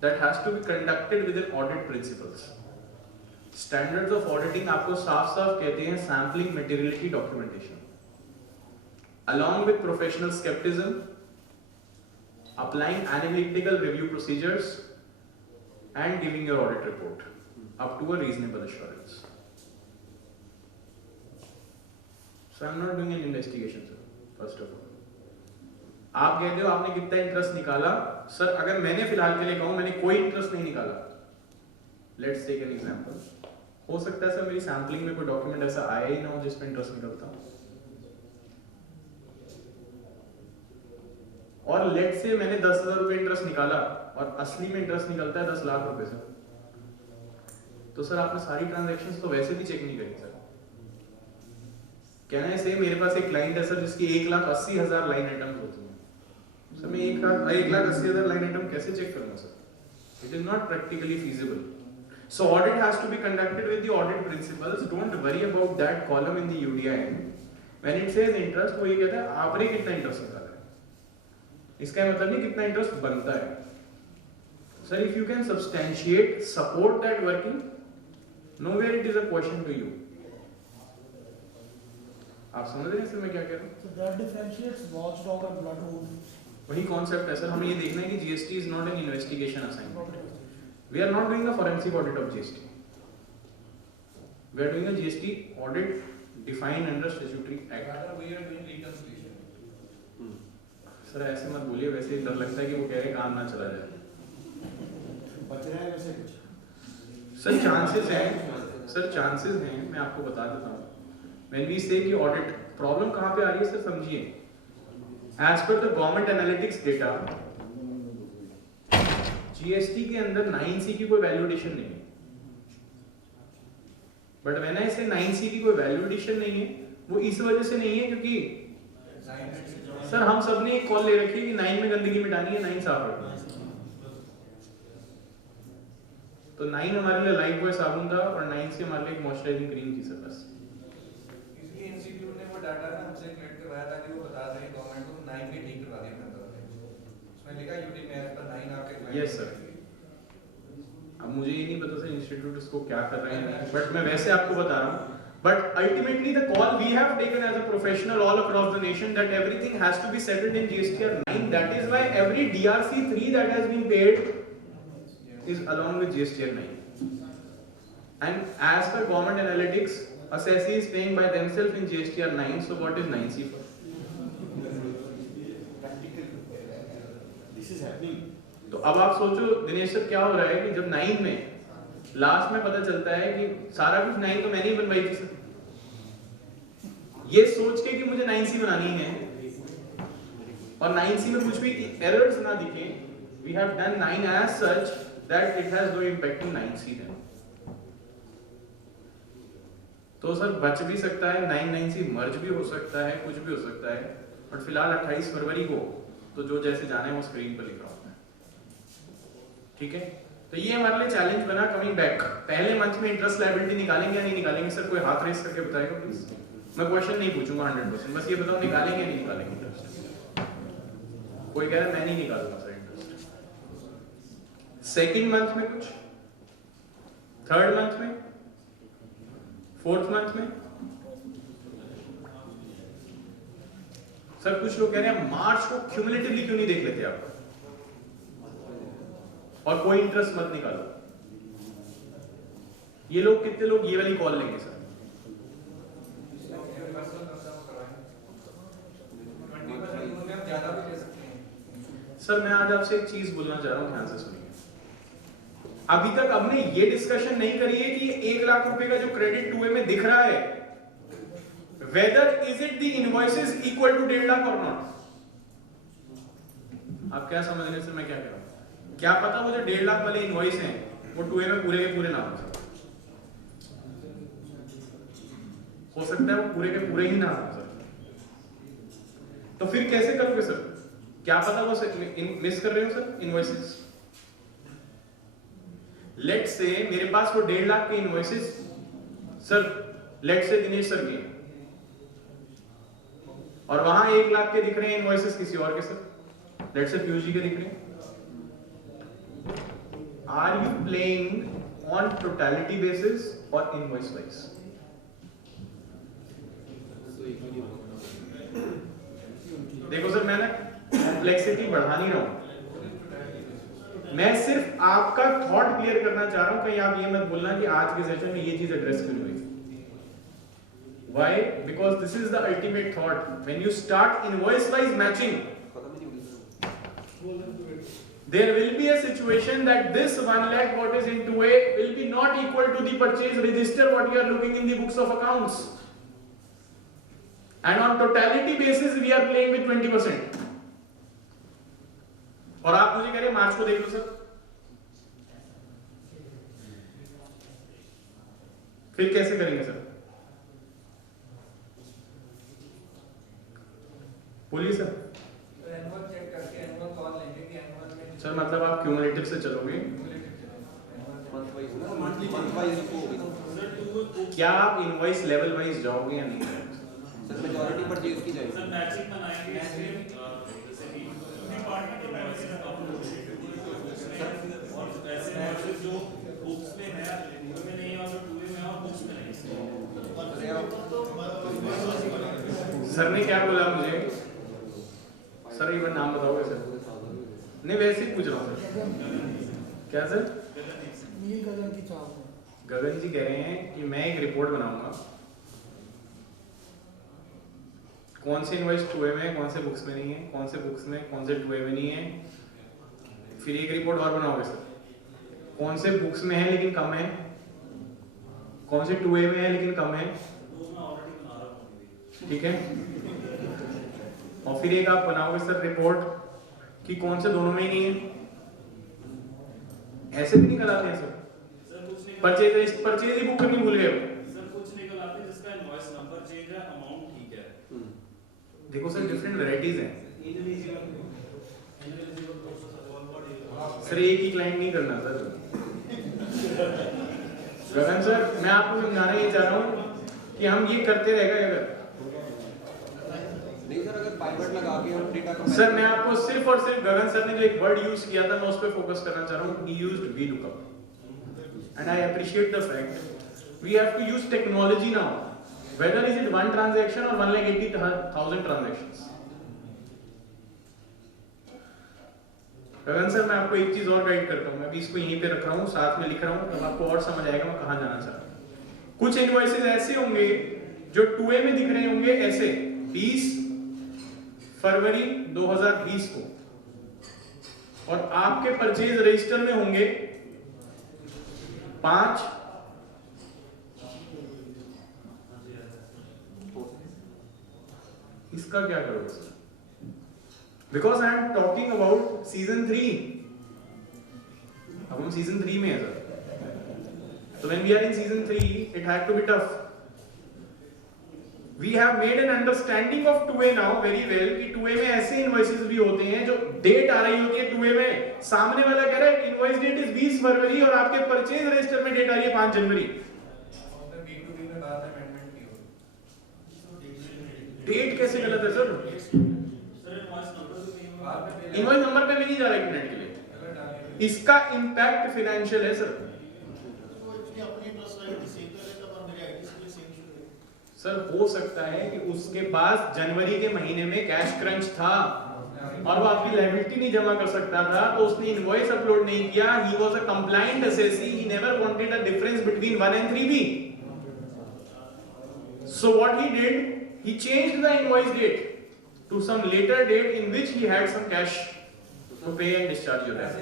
that has to be conducted within audit principles. Standards of auditing आपको साफ-साफ कहते हैं sampling materiality documentation, along with professional skepticism, applying analytical review procedures, and giving your audit report up to a reasonable assurance. So I'm not doing an investigation, sir. First of all, आप कहते हो आपने कितना interest निकाला, sir अगर मैंने फिलहाल के लिए कहूं मैंने कोई इंटरेस्ट नहीं निकाला, लेट्स टेक एन एग्जांपल, हो सकता है सर मेरी सैम्पलिंग में कोई डॉक्यूमेंट ऐसा आया ही ना हो जिसमें इंटरेस्ट निकलता, और लेट से मैंने 10,000 रुपए इंटरेस्ट निकाला और असली में इंटरेस्ट निकलता है 10 लाख रुपए से, तो सर आपने सारी ट्रांजैक्शंस तो वैसे भी चेक नहीं करी सर। कहना है मेरे पास एक क्लाइंट है सर जिसकी 1,80,000 लाइन आइटम्स होती हैं, सर मैं 1,80,000 लाइन आइटम कैसे चेक करूंगा sir? It is not practically feasible. So audit has to be conducted with the audit principles. Don't worry about that column in the UDIN. When it says interest, वो ये कहता है आपने कितना interest निकाला है, इसका मतलब नहीं कितना इंटरेस्ट बनता है। Sir, if you can substantiate, support that working, nowhere it is a question to you. आप समझ रहे हैं सर मैं क्या कह रहा हूँ? So that differentiates watchdog and bloodhound. वही कॉन्सेप्ट है सर, हमें ये देखना है कि GST is not an investigation assignment. We are not doing a forensic audit of GST. We are doing a GST audit defined under statutory act. Rather, we are doing reconciliation. Sir ऐसे मत बोलिए, वैसे ही डर लगता है कि वो कह रहे काम ना चला जाए। बच रहा है वैसे कुछ। सर चांसेस हैं, मैं आपको बता देता हूँ। When we say कि audit प्रॉब्लम कहाँ पे आ रही है सर समझिए। As per the government analytics data, GST के अंदर 9C की कोई वैल्यू एडिशन नहीं है। बट व्हेन आई से 9C की कोई वैल्यू एडिशन नहीं है, वो इस वजह से नहीं है क्योंकि सर हम सब ने एक कॉल ले रखी है कि 9 में गंदगी मिटानी है, 9 साफ रखना है। तो 9 हमारे लिए लाइफ बॉय साबुन था और 9 से हमारे लिए एक मॉइस्चराइजिंग क्रीम थी सर बस। इसलिए इंस्टीट्यूट ने वो डाटा ना हमसे कलेक्ट करवाया था कि वो बता दें गवर्नमेंट को 9 के ठीक करवा दिया उसमें लिखा यूटी में एज पर 9 आपके। Yes sir. अब मुझे ये नहीं पता सर इंस्टीट्यूट इसको क्या कर रहे हैं, बट मैं वैसे आपको बता रहा हूँ। But ultimately the call we have taken as a professional all across the nation that everything has to be settled in GSTR 9. That is why every DRC 3 that has been paid is along with GSTR 9. And as per government analytics, assessee is paying by themselves in GSTR 9. So what is 9C for? This is happening. तो अब आप सोचो Dinesh sir क्या हो रहा है कि जब 9 में लास्ट में पता चलता है कि सारा कुछ 9 तो मैंने ही बनवाई थी सर, ये सोच के कि मुझे 9C बनानी है और 9C में कुछ भी एरर्स ना दिखे, we have done 9 as such that it has no impact in 9C then. तो सर बच भी सकता है, 9C मर्ज भी हो सकता है, कुछ भी हो सकता है, बट फिलहाल 28 फरवरी को तो जो जैसे जाने वो स्क्रीन पर लिख रहा हूं मैं, ठीक है? तो ये हमारे लिए चैलेंज बना। कमिंग बैक, पहले मंथ में इंटरेस्ट लायबिलिटी निकालेंगे या नहीं निकालेंगे सर? कोई हाथ रेस करके बताएगा प्लीज। मैं क्वेश्चन नहीं पूछूंगा 100%, बस ये बताओ निकालेंगे या नहीं निकालेंगे इंटरेस्ट? कोई कह रहा है मैं नहीं निकालूंगा सर इंटरेस्ट। सेकंड मंथ में कुछ, थर्ड मंथ में, फोर्थ मंथ में। सर कुछ लोग कह रहे हैं मार्च को क्यूमुलेटिवली क्यों नहीं देख लेते आप और कोई इंटरेस्ट मत निकालो। ये लोग कितने लोग ये वाली कॉल लेंगे सर? सर मैं आज आपसे एक चीज बोलना चाह रहा हूं, ध्यान से सुनिए। अभी तक हमने ये डिस्कशन नहीं करी है कि 1 लाख रुपए का जो क्रेडिट 2A में दिख रहा है, whether is it the invoices equal to 1.5 lakh और नॉट। आप क्या समझ रहे हैं सर मैं क्या कह रहा हूं? क्या पता वो जो 1.5 लाख वाले इनवॉइस हैं वो 2A में पूरे के पूरे ना हो सकता है वो पूरे के पूरे ही ना हो सर। तो फिर कैसे करोगे सर? क्या पता वो मिस कर रहे हो सर इनवॉइसेस। लेट्स से मेरे पास वो 1.5 लाख के invoices sir, let's say Dinesh sir के, और वहां 1 लाख के दिख रहे हैं इनवॉइसेस किसी और के sir, let's say Piyush ji के दिख रहे हैं। Are you playing on totality basis or invoice wise? देखो सर मैं ना कॉम्प्लेक्सिटी बढ़ा नहीं रहा हूं, मैं सिर्फ आपका थॉट क्लियर करना चाह रहा हूं, कहीं आप ये मत बोलना कि आज के सेशन में ये चीज एड्रेस क्यों हुई। Why? Because this is the ultimate thought. When you start invoice wise matching, there will be a situation that this 1 lakh what is in 2A will be not equal to the purchase register what you are looking in the books of accounts. And on totality basis we are playing with 20%. और आप मुझे कह रहे मार्च को देख लो sir, फिर कैसे करेंगे सर? बोलिए सर। एनुअल चेक करके एनुअल कॉल लेंगे कि एनुअल में सर मतलब आप क्यूमुलेटिव से चलोगे, मंथ वाइज को क्या आप इनवॉइस लेवल वाइज जाओगे या नहीं? सर मेजॉरिटी परचेज की जाएगी। सर मैचिंग बनाएंगे जैसे कि डिपार्टमेंट इनवॉइसेस और वैसे इनवॉइसेस जो बुक्स में है उनमें नहीं है और जो 2A में है और बुक्स में नहीं है। सर ने क्या बोला मुझे? सर एक बार नाम बताओगे सर? नहीं वैसे ही पूछ रहा हूँ सर। क्या सर? गगन जी कह रहे हैं कि मैं एक रिपोर्ट बनाऊंगा, कौन से इनवॉइस 2A में है, कौन से बुक्स में नहीं है, कौन से बुक्स में, कौन से 2A में नहीं है। फिर एक रिपोर्ट और बनाओगे सर, कौन से बुक्स में है लेकिन कम है, कौन से 2A में है लेकिन कम है, ठीक है। और फिर एक आप बनाओगे सर रिपोर्ट कि कौन से दोनों में ही नहीं है। ऐसे भी निकल आते हैं सर। परचेज ही बुक करनी भूल गए हो। सर कुछ निकल आते हैं जिसका इनवॉइस नंबर चेंज है, अमाउंट ठीक है। देखो सर डिफरेंट वैरायटीज हैं सर, एक ही क्लाइंट नहीं करना सर। गगन सर मैं आपको समझाना ये चाह रहा हूँ कि हम ये करते रहेगा अगर नहीं सर, अगर पाइवट लगा के हम डेटा का सर मैं आपको सिर्फ और सिर्फ गगन सर ने जो एक वर्ड यूज किया था मैं उस पर फोकस करना चाह रहा हूँ। He used VLOOKUP and I appreciate the fact we have to use technology now, whether is it one transaction or 1,80,000 transactions। Gagan sir मैं आपको एक चीज और गाइड करता हूँ, मैं अभी इसको यहीं पे रख रहा हूँ, साथ में लिख रहा हूँ, तब आपको और समझ आएगा मैं कहाँ जाना चाह रहा हूँ। कुछ इनवॉइसेस ऐसे होंगे जो 2A में दिख रहे होंगे ऐसे 20 फरवरी 2020 को, और आपके परचेज रजिस्टर में होंगे 5 इसका क्या करोगे sir? Because I am talking about season 3। अब हम सीजन 3 में है सर, तो when we are in season 3 it had to be tough. We have made an understanding of 2A now very well कि 2A में ऐसे इनवॉइसेस भी होते हैं जो डेट आ रही होती है 2A में, सामने वाला कह रहा है इनवॉइस डेट इज 20 फरवरी और आपके परचेज रजिस्टर में डेट आ रही है 5 जनवरी। B2B में बाद में अमेंडमेंट की हो। डेट कैसे गलत है सर? इनवॉइस नंबर पे भी नहीं जा रहा है मिनट के लिए, इसका इंपैक्ट फाइनेंशियल है सर। सर हो सकता है कि उसके पास जनवरी के महीने में कैश क्रंच था और वो आपकी लायबिलिटी नहीं जमा कर सकता था, तो उसने इनवॉइस अपलोड नहीं किया। He was a compliant SSC, he never wanted a difference between 1 and 3B। So what he did, he changed the invoice date to some later date in which he had some cash to pay and discharge your debt.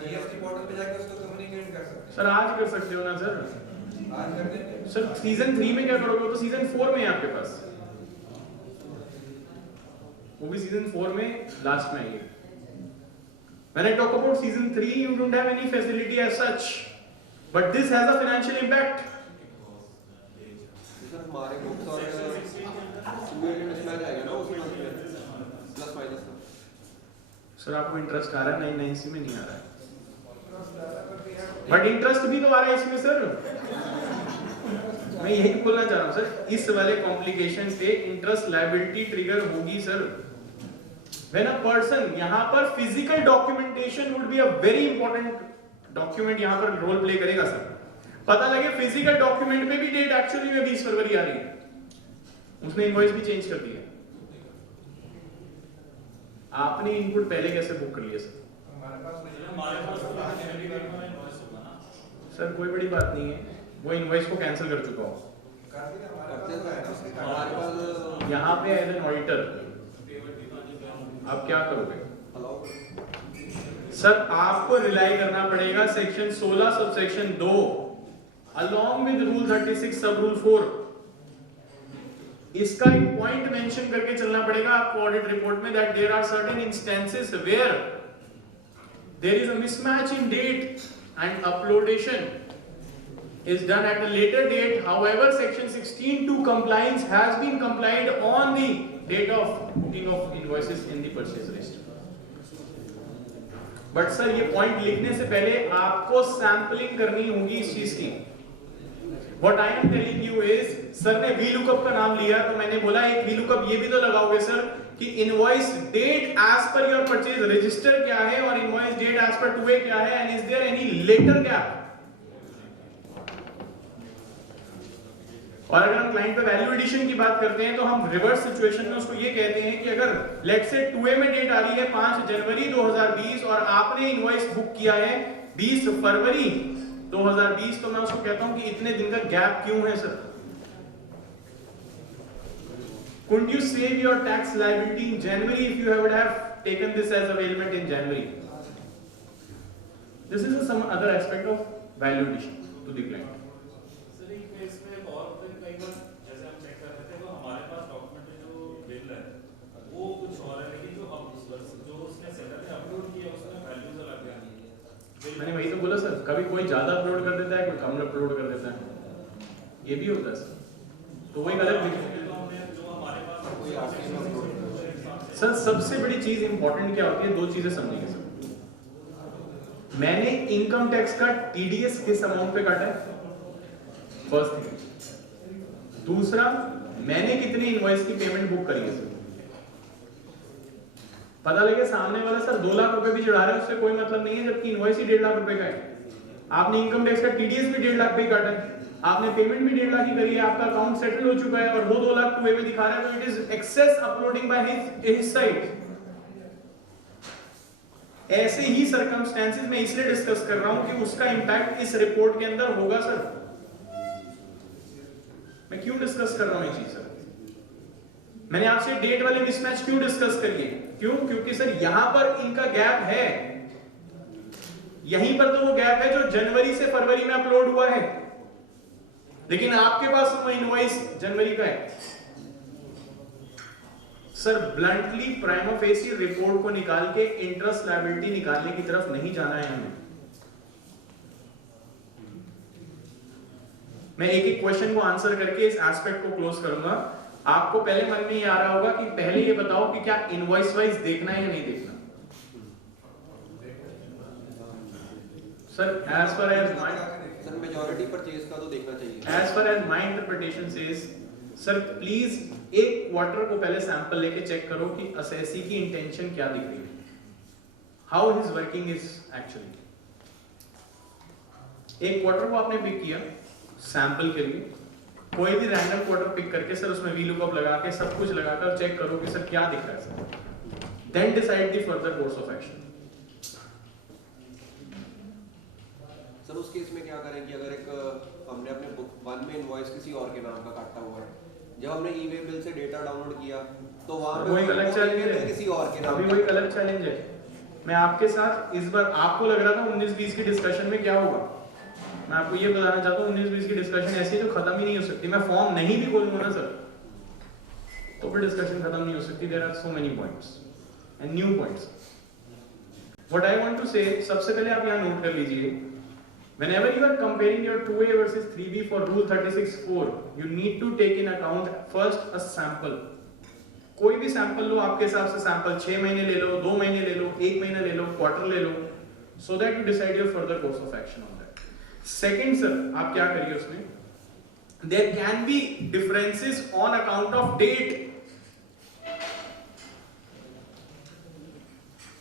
GST portal पे जाके उसको communicate कर सकते sir आज कर सकते हो ना सर? हैं। आज कर देंगे। सर सीजन 3 में क्या करोगे? तो सीजन 4 में है आपके पास, वो भी सीजन 4 में लास्ट में आएगी। When I talk about season 3, you don't have any facility as such, but this has a financial impact. Sir हमारे बुक्स और 2A में मिसमैच आएगा ना उसमें प्लस माइनस का। सर आपको इंटरेस्ट आ रहा है? 990 में नहीं आ रहा है, बट इंटरेस्ट भी तो आ रहा है इसमें सर। मैं यही बोलना चाह रहा हूं सर, इस वाले कॉम्प्लिकेशन पे इंटरेस्ट लायबिलिटी ट्रिगर होगी सर। व्हेन अ पर्सन, यहां पर physical documentation would be a very important document, यहां पर रोल प्ले करेगा सर। पता लगे फिजिकल डॉक्यूमेंट पे भी डेट एक्चुअली में 20 फरवरी आ रही है, उसने इनवॉइस भी चेंज कर दिया। आपने इनपुट पहले कैसे बुक कर लिया सर? हमारे पास नहीं है। हमारे पास तो कैंडिडेट में इनवॉइस होगा ना। सर कोई बड़ी बात नहीं है, वो इनवॉइस को कैंसिल कर चुका हूँ। कर दिया हमारे पास तो है ना, उसके कारण हमारे पास यहाँ पे एज एन ऑडिटर आप क्या करोगे? अलाउ सर आपको रिलाई करना पड़ेगा section 16 subsection 2 along with rule 36 सब रूल 4। इसका एक पॉइंट मेंशन करके चलना पड़ेगा आपको ऑडिट रिपोर्ट में, that there are certain instances where there is a mismatch in date and uploadation is done at a later date. However, section 16(2) compliance has been complied on the date of booking of invoices in the purchase register. But sir ये point लिखने से पहले आपको sampling करनी होगी इस चीज की। What I am telling you is, sir ने VLOOKUP का नाम लिया तो मैंने बोला एक VLOOKUP ये भी तो लगाओगे सर कि invoice date as per your purchase register क्या है और इनवॉइस डेट एज पर 2A क्या है, and is there any later gap. और अगर हम क्लाइंट पे वैल्यू एडिशन की बात करते हैं तो हम रिवर्स सिचुएशन में उसको ये कहते हैं कि अगर लेट्स से 2A में डेट आ रही है 5 जनवरी 2020 और आपने इनवॉइस बुक किया है 20 फरवरी 2020, तो मैं उसको कहता हूं कि इतने दिन का गैप क्यों है sir? Couldn't you save your tax liability in January if you would have taken this as availment in January? This is some other aspect of value addition to the client. Sir एक case में एक और फिर कई बार जैसे हम check कर रहे थे तो हमारे पास डॉक्यूमेंट में जो बिल है वो कुछ और है, लेकिन जो उसने सेटल है अपलोड किया उसमें वैल्यूज अलग है। मैंने वही तो बोला सर, कभी कोई ज्यादा अपलोड कर देता है, कोई कम अपलोड कर देता है, ये भी होता है सर। तो वही गलत जो हमारे पास कोई आगे अपलोड सर सबसे बड़ी चीज इंपॉर्टेंट क्या होती है, दो चीजें समझिए सर। मैंने इनकम टैक्स का टीडीएस किस अमाउंट पे काटा है, फर्स्ट थिंग। दूसरा, मैंने कितनी इनवॉइस की पेमेंट बुक करी है सर। पता लगे सामने वाला सर 2 लाख रुपए भी चढ़ा रहा है, उससे कोई मतलब नहीं है, जबकि इनवॉइस ही 1.5 लाख रुपए का है। आपने इनकम टैक्स का टीडीएस भी 1.5 लाख पे ही काटा है, आपने पेमेंट भी 1.5 लाख ही करी है, आपका अकाउंट सेटल हो चुका है और वो 2 लाख 2A में दिखा रहा है, तो it is excess uploading by his side. ऐसे ही सर्कमस्टेंसेस में इसलिए डिस्कस कर रहा हूं कि उसका इंपैक्ट इस रिपोर्ट के अंदर होगा सर। मैं क्यों डिस्कस कर रहा हूं ये चीज सर? मैंने आपसे डेट वाले मिसमैच क्यों डिस्कस करिए? क्यों? क्योंकि सर यहां पर इनका गैप है, यहीं पर तो वो गैप है जो जनवरी से फरवरी में अपलोड हुआ है, लेकिन आपके पास वो इनवॉइस जनवरी का है। Sir bluntly prima facie report को निकाल के इंटरेस्ट लायबिलिटी निकालने की तरफ नहीं जाना है हमें। मैं एक एक क्वेश्चन को आंसर करके इस एस्पेक्ट को क्लोज करूंगा। आपको पहले मन में ये आ रहा होगा कि पहले ये बताओ कि क्या इनवॉइस वाइज देखना है या नहीं देखना। Sir as far as my sir majority purchase का तो देखना चाहिए। As far as my interpretation says, sir please एक क्वार्टर को पहले सैंपल लेके चेक करो कि असेसी की इंटेंशन क्या दिख रही है, how his working is actually. एक क्वार्टर को आपने पिक किया सैंपल के लिए, कोई भी रैंडम क्वार्टर पिक करके सर उसमें VLOOKUP लगा के सब कुछ लगाकर चेक करो कि सर क्या दिख रहा है sir, then decide the further course of action. Sir उस केस में क्या करें कि अगर एक हमने अपने बुक 1 में इनवॉइस किसी और के नाम का काटा हुआ है, जब हमने ई-वे बिल से डेटा डाउनलोड किया तो वहां पे वही अलग चैलेंज है, किसी और के नाम अभी वही अलग चैलेंज है। मैं आपके साथ इस बार, आपको लग रहा था 19-20 की डिस्कशन में क्या होगा, मैं आपको ये बताना चाहता हूँ 19-20 की डिस्कशन ऐसी है जो खत्म ही नहीं हो सकती। मैं फॉर्म नहीं भी खोलूंगा ना सर तो फिर डिस्कशन खत्म नहीं हो सकती। There are so many points and new points. What I want to say, सबसे पहले आप यहाँ नोट कर लीजिए, whenever you are comparing your 2A versus 3B for rule 36(4), you need to take in account first a sample। कोई भी sample लो, आपके हिसाब से सैंपल 6 महीने ले लो, 2 महीने ले लो, 1 महीना ले लो, क्वार्टर ले लो, so that you decide your further course of action on that। Second sir आप क्या करिए उसमें, there can be differences on account of date।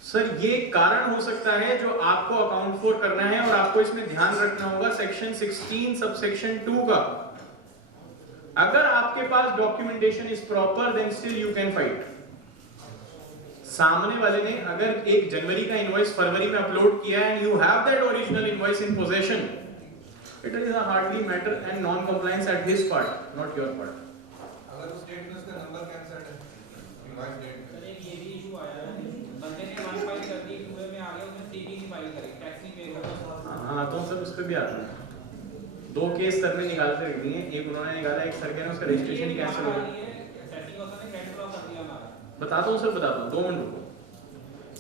Sir ये कारण हो सकता है जो आपको अकाउंट फॉर करना है और आपको इसमें ध्यान रखना होगा सेक्शन 16 सबसेक्शन 2 का। अगर आपके पास documentation is proper then still you can fight. सामने वाले ने अगर 1 जनवरी का इनवॉइस फरवरी में अपलोड किया है and you have that original invoice in position, it is a hardly matter and non compliance at his part, not your part. अगर उस डेट में उसका नंबर कैंसिल है, इनवॉइस डेट सर एक ये भी इशू आया है, बंदे ने वन फाइल कर दी, पूरे में आ गया, उसने टीडी की फाइल करी, टैक्स नहीं पे करा. हाँ तो सर उस पे भी आता है. 2 केस सर ने निकालते रख दिए, एक उन्होंने निकाला, एक सर के ने उसका रजिस्ट्रेशन ही कैंसिल हो गया. सेटिंग होता है क्रेडिट क्रॉस कर दिया हमारा. बताता हूँ सर, बताता हूँ, 2 मिनट रुको.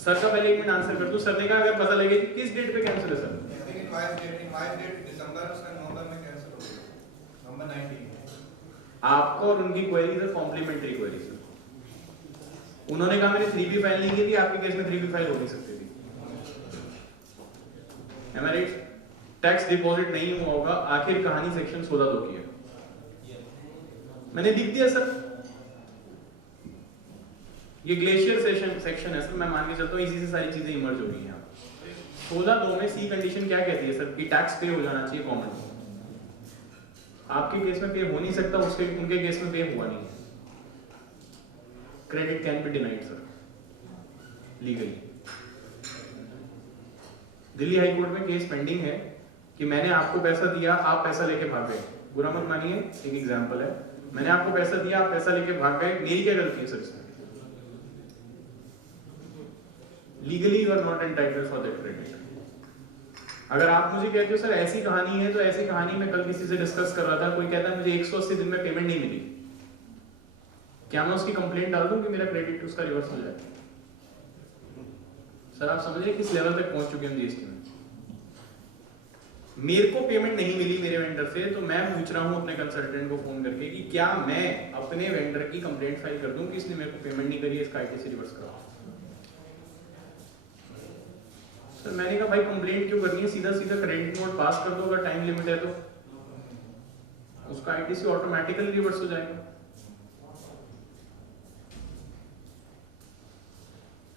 सर का पहले 1 मिनट आंसर कर दूं. सर ने कहा अगर पता लगे कि किस डेट पे कैंसिल है सर. इनवॉइस डेट दिसंबर, उसका नवंबर में कैंसिल हो गया, नवंबर 19. आपको और उनकी query sir complimentary query sir. उन्होंने कहा मैंने 3B फाइल नहीं की थी, आपके केस में 3B फाइल हो नहीं सकती थी. Am I right? Tax deposit नहीं हुआ होगा, आखिर कहानी सेक्शन 16(2) की है. मैंने लिख दिया सर. ये ग्लेशियर सेक्शन है सर, मैं मान के चलता हूँ इसी से सारी चीजें इमर्ज हो गई हैं. 16(2) में सी कंडीशन क्या कहती है सर कि टैक्स पे हो जाना चाहिए कॉमन. आपके केस में पे हो नहीं सकता, उसके उनके केस में पे हुआ नहीं. Credit can be denied sir legally. Delhi high court में केस पेंडिंग है कि मैंने आपको पैसा दिया, आप पैसा लेके भाग गए. बुरा मत मानिए, एक एग्जांपल है. मैंने आपको पैसा दिया, आप पैसा लेके भाग गए, मेरी क्या गलती है सर इसमें? Legally you are not entitled for that credit. अगर आप मुझे कहते हो सर ऐसी कहानी है, तो ऐसी कहानी मैं कल किसी से डिस्कस कर रहा था, कोई कहता है मुझे 180 दिन में पेमेंट नहीं मिली, क्या मैं उसकी कंप्लेंट डाल दूं कि मेरा क्रेडिट उसका रिवर्स हो जाए? सर आप समझिए किस लेवल तक पहुंच चुके हैं जीएसटी में. मेरे को पेमेंट नहीं मिली मेरे वेंडर से, तो मैं पूछ रहा हूं अपने कंसल्टेंट को फोन करके कि क्या मैं अपने वेंडर की कंप्लेंट फाइल कर दूं कि इसने मेरे को पेमेंट नहीं करी है, इसका आईटीसी रिवर्स कराओ. सर मैंने कहा भाई कंप्लेंट क्यों करनी है, सीधा सीधा क्रेडिट नोट पास कर दो, अगर टाइम लिमिट है तो उसका आईटीसी ऑटोमेटिकली रिवर्स हो जाएगा.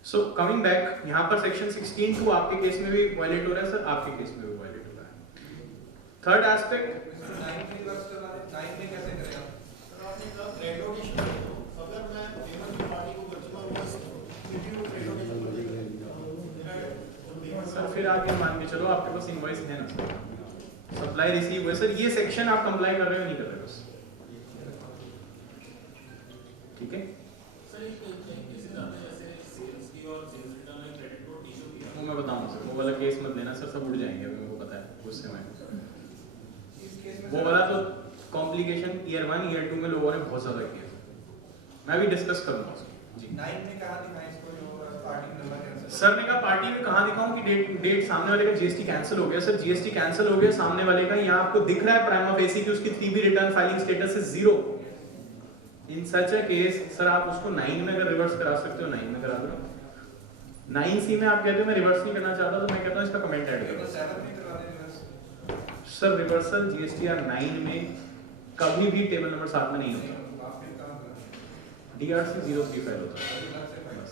सो कमिंग बैक, यहाँ पर सेक्शन 16(2) आपके केस में भी वायलेट हो रहा है सर, आपके केस में भी वायलेट हो रहा है. थर्ड एस्पेक्ट, 9 में रिवर्स करवा दे, 9 में कैसे करेगा? सर आपने कहा क्रेडिट, अगर मैं पेमेंट पार्टी को कंज्यूमर वास सर फिर आप ये मान के चलो आपके पास इनवॉइस है ना सर, सप्लाई रिसीव हुआ सर, ये सेक्शन आप कंप्लाई कर रहे हो नहीं कर रहे हो बस. ठीक है, वो मैं बताऊंगा सर, वो वाला केस मत लेना सर, सब उड़ जाएंगे अभी, मेरे को पता है गुस्से में. वो वाला तो कॉम्प्लिकेशन ईयर 1 ईयर 2 में लोगों ने बहुत ज्यादा किया, मैं भी डिस्कस करूंगा उसको जी. 9 में कहां दिखाएं इसको, जो पार्टी नंबर कैंसिल? सर ने कहा पार्टी में कहां दिखाऊं कि डेट सामने वाले का जीएसटी कैंसिल हो गया. सर जीएसटी कैंसिल हो गया सामने वाले का, यहाँ आपको दिख रहा है प्राइमा फेसी कि उसकी 3B return filing status is 0. In such a case sir आप उसको 9 में अगर रिवर्स करा सकते हो 9 में करा दो. 9C में आप कहते हो मैं रिवर्स नहीं करना चाहता, तो मैं कहता हूं इसका कमेंट ऐड करो. 7 में करवा दे रिवर्स. सर रिवर्सल जीएसटीआर 9 में कभी भी टेबल नंबर 7 में नहीं होता, आप फिर काम करें, DRC 03 फाइल होता है. बस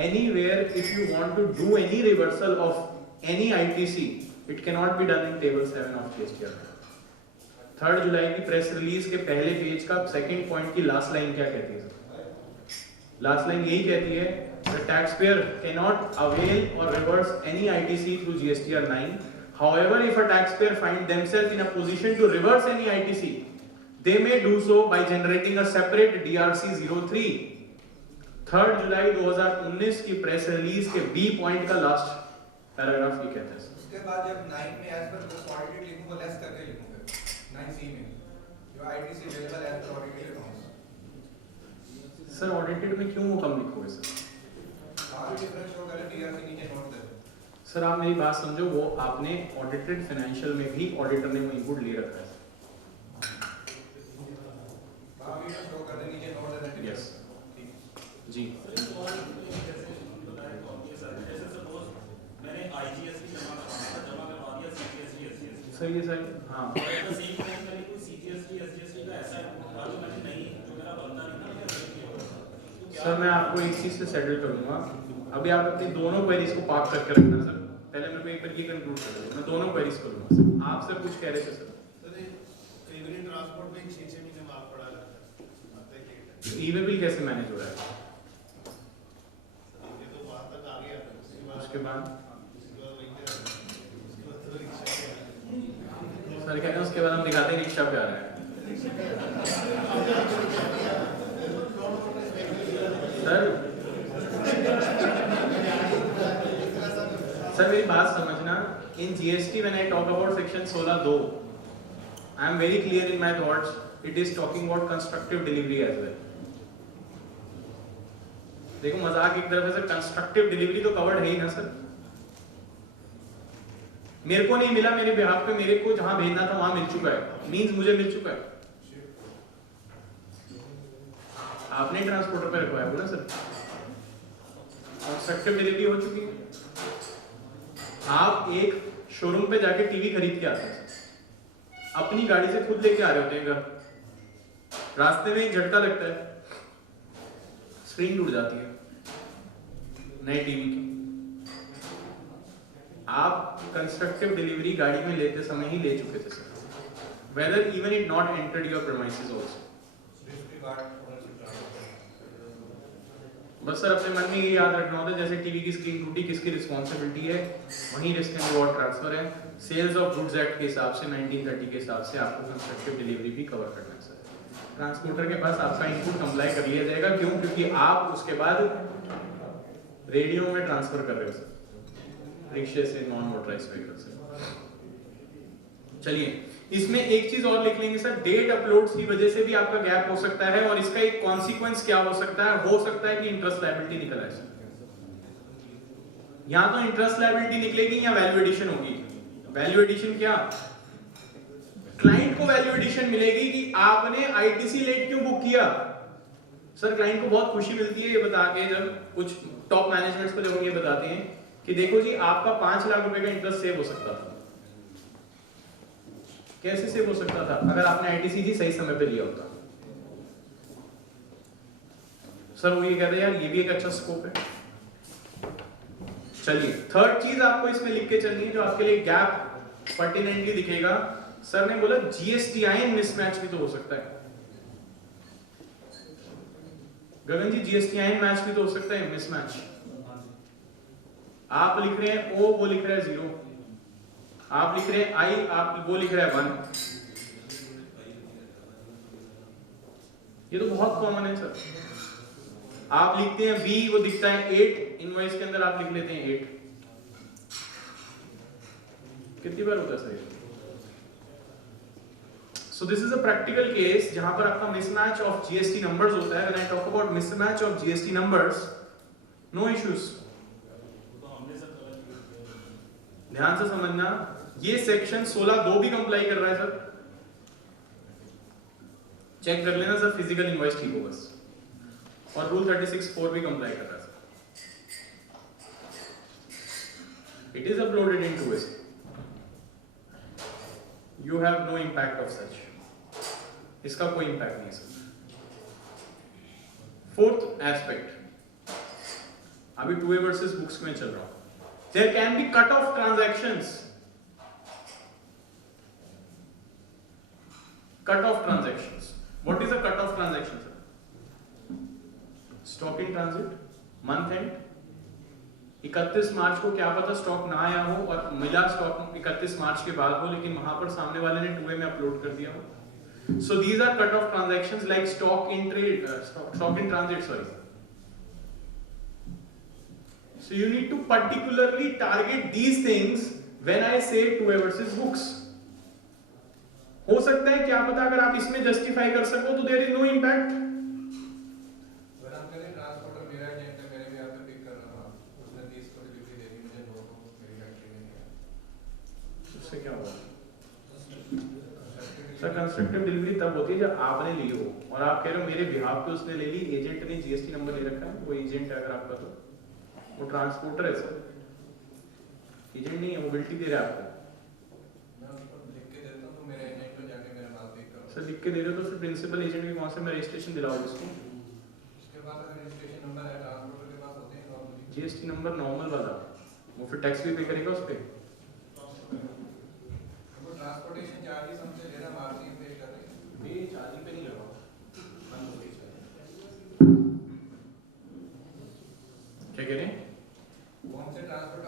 Anywhere if you want to do any reversal of any ITC, it cannot be done in table 7 of GSTR. 3 जुलाई की प्रेस रिलीज के पहले पेज का सेकंड पॉइंट की लास्ट लाइन क्या कहती है सर? लास्ट लाइन यही कहती है the taxpayer cannot avail or reverse any ITC through GSTR 9. However, if a taxpayer find themselves in a position to reverse any ITC, they may do so by generating a separate DRC 03. 3 जुलाई 2019 की press release के B point का last paragraph ये कहता है sir. उसके बाद जब 9 में एज पर ऑडिटेड लिखूंगा, लेस करके लिखूंगा 9C में जो ITC available as per audited accounts. Sir audited में क्यों कम लिखोगे सर? वहां भी डिफरेंस शो करे, डीआरसी नीचे नोट दे. सर आप मेरी बात समझो, वो आपने ऑडिटेड फाइनेंशियल में भी ऑडिटर ने वो इनपुट ले रखा है. वहां भी शो कर दे, नीचे नोट दे. यस जी. मैंने IGST जमा करवा दिया, CGST SGST. सर ये सर हाँ CGST का ऐसा जो मैंने नहीं, जो मेरा बनता नहीं. सर मैं आपको एक चीज से सेटल कर दूंगा. अभी आप अपनी दोनों क्वेरीज को पार्क करके रखना सर. पहले मेरे को एक बार ये कंक्लूड कर दो, मैं दोनों क्वेरीज करूंगा सर. आप सर कुछ कह रहे थे सर? इवनिंग ट्रांसपोर्ट में 6 महीने माफ पड़ा लगता है. ई-वे बिल कैसे मैनेज हो रहा है? उसके बाद सर कहते हैं उसके बाद हम दिखाते हैं रिक्शा पे आ रहा है। सर मेरी बात समझना, in GST when I talk about section 16(2) I am very clear in my thoughts, it is talking about constructive delivery as well. देखो मजाक एक तरफ से, कंस्ट्रक्टिव डिलीवरी तो कवर्ड है ही ना सर। मेरे को नहीं मिला मेरे बिहाफ पे, मेरे को जहां भेजना था वहां मिल चुका है, मींस मुझे मिल चुका है। आपने ट्रांसपोर्टर पे रखवाया बोला सर, कंस्ट्रक्टिव डिलीवरी हो चुकी है। आप एक शोरूम पे जाके टीवी खरीद के आते हैं, अपनी गाड़ी से खुद लेके आ रहे होते हैं घर, रास्ते में एक झटका लगता है, स्क्रीन टूट जाती है नए टीवी की। आप कंस्ट्रक्टिव डिलीवरी गाड़ी में लेते समय ही ले चुके थे sir, whether even it not entered your premises also. बस सर अपने मन में ये याद रखना होता है, जैसे टीवी की स्क्रीन टूटी किसकी रिस्पॉन्सिबिलिटी है, वहीं रिस्क एंड रिवॉर्ड ट्रांसफर है। सेल्स ऑफ गुड्स एक्ट के हिसाब से 1930 के हिसाब से आपको कंस्ट्रक्टिव डिलीवरी भी कवर करना है सर। ट्रांसपोर्टर के पास आपका इनपुट कंप्लाई कर लिया जाएगा, क्यों? क्योंकि आप उसके बाद रेडियो में ट्रांसफर कर रहे हो सर, रिक्शे से नॉन मोटराइज्ड व्हीकल से। चलिए इसमें एक चीज और लिख लेंगे सर, डेट अपलोड्स की वजह से भी आपका गैप हो सकता है, और इसका एक कॉन्सिक्वेंस क्या हो सकता है कि इंटरेस्ट लायबिलिटी निकल आए सर। यहां तो इंटरेस्ट लायबिलिटी निकलेगी या वैल्यू एडिशन होगी। वैल्यू एडिशन क्या? क्लाइंट को वैल्यू एडिशन मिलेगी कि आपने आईटीसी लेट क्यों बुक किया। सर क्लाइंट को बहुत खुशी मिलती है ये बता के, जब कुछ टॉप मैनेजमेंट्स को जब ये बताते हैं कि देखो जी आपका 5 लाख रुपए का इंटरेस्ट सेव हो सकता था। कैसे सेव हो सकता था? अगर आपने आईटीसी ही सही समय पे लिया होता। सर वो ये कहते हैं यार ये भी एक अच्छा स्कोप है। चलिए थर्ड चीज आपको इसमें लिख के चलनी है जो आपके लिए गैप पर्टिनेंटली दिखेगा। सर ने बोला जीएसटीआईएन मिसमैच भी तो हो सकता है। गगन जी जीएसटीआईएन मैच भी तो हो सकता है, मिसमैच। आप लिख रहे हैं ओ, वो लिख रहा है 0, आप लिख रहे हैं आई, आप वो लिख रहा है 1। ये तो बहुत कॉमन है सर। आप लिखते हैं बी, वो दिखता है 8, इनवॉइस के अंदर आप लिख लेते हैं 8। कितनी बार होता है sir? So this is a practical case जहां पर आपका mismatch of GST numbers होता है। When I talk about mismatch of GST numbers, no issues। ध्यान से समझना, ये सेक्शन 16(2) भी कंप्लाई कर रहा है सर। चेक कर लेना सर, फिजिकल इनवॉइस ठीक हो बस। और रूल 36(4) भी कंप्लाई कर रहा है sir. It is uploaded into it। You have no impact of such। इसका कोई इंपैक्ट नहीं सर। फोर्थ एस्पेक्ट, अभी 2A वर्सेस बुक्स में चल रहा हूं। There can be cut off transactions। Cut off transactions। What is a cut off transaction sir? Stock in transit, month end। 31 मार्च को क्या पता स्टॉक ना आया हो और मिला स्टॉक 31 मार्च के बाद हो, लेकिन वहां पर सामने वाले ने 2A में अपलोड कर दिया हो। So these are cut off transactions like stock in trade, stock in transit, sorry। So you need to particularly target these things when I say 2A versus books। हो सकता है क्या पता अगर आप इसमें जस्टिफाई कर सको तो there is no impact। अगर हम करें ट्रांसपोर्टर मेरा एजेंट है, मेरे भी यहाँ पे पिक कर रहा हूँ, उसने 30 को डिलीवरी देनी, मुझे 2 को मेरी फैक्ट्री में नहीं है, उससे क्या होगा सर? कंस्ट्रक्टिव डिलीवरी तब होती है जब आपने ली हो और आप कह रहे हो मेरे बिहाफ पे उसने ले ली, एजेंट ने जीएसटी नंबर ले रखा है, वो एजेंट है अगर आपका, तो वो ट्रांसपोर्टर है सर, एजेंट नहीं है, मोबिलिटी दे रहा है आपको। मैं उसको लिख के देता हूँ तो मेरे एजेंट को जाके मेरे माल पिक करो। सर लिख के दे रहे हो तो फिर प्रिंसिपल एजेंट के कौन से में रजिस्ट्रेशन दिलाओगे उसको? उसके बाद अगर रजिस्ट्रेशन नंबर है ट्रांसपोर्टर के पास होते हैं नॉर्मली, जीएसटी नंबर नॉर्मल वाला, वो फिर टैक्स भी पे करेगा उस पे। वो ट्रांसपोर्टेशन चार्जेस हमसे ले रहा, मार्जिन पे कर रहे हैं। ये चार्जिंग पे नहीं लगा, क्या कह रहे हैं? वो हमसे ट्रांसपोर्ट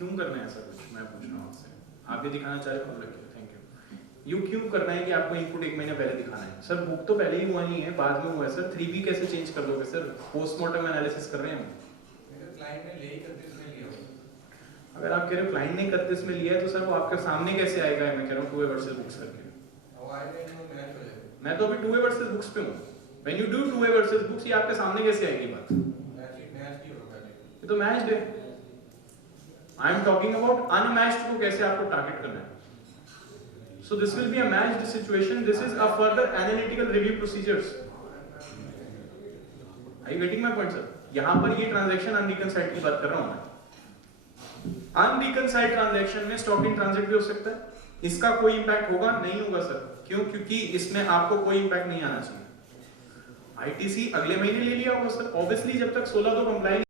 क्यों करना है ऐसा कुछ, मैं पूछ रहा हूँ आपसे। आप ये दिखाना चाह रहे हो, रखिए, थैंक यू। यू क्यों करना है कि आपको इनपुट 1 महीने पहले दिखाना है? सर बुक तो पहले ही हुआ नहीं है, बाद में हुआ है सर। 3B कैसे चेंज कर दोगे सर? पोस्टमार्टम एनालिसिस कर रहे हैं हम। मेरे क्लाइंट ने ले ही 31 में लिया हो। अगर आप कह रहे हो क्लाइंट ने 31 में लिया है, तो सर वो आपके सामने कैसे आएगा? मैं कह रहा हूँ 2A वर्सेस बुक्स करके। अब आएगा ही वो मैच हो जाएगा। मैं तो अभी 2A वर्सेस बुक्स पे हूँ। When you do 2A versus books, ये आपके सामने कैसे आएगी बात? मैच की होगा पहले। ये तो मैच्ड है। I am talking about unmatched को कैसे आपको टारगेट करना है। So this will be a matched situation. This is a further analytical review procedures. Are you getting my point, sir? यहाँ पर ये ट्रांजैक्शन अनरिकंसाइल्ड की बात कर रहा हूँ मैं। अनरिकंसाइल्ड ट्रांजैक्शन में स्टॉक इन ट्रांजिट भी हो सकता है। इसका कोई इंपैक्ट होगा? नहीं होगा सर। क्यों? क्योंकि इसमें आपको कोई इंपैक्ट नहीं आना चाहिए। ITC अगले महीने ले लिया होगा सर। ऑब्वियसली जब तक 16 तो कंप्लाई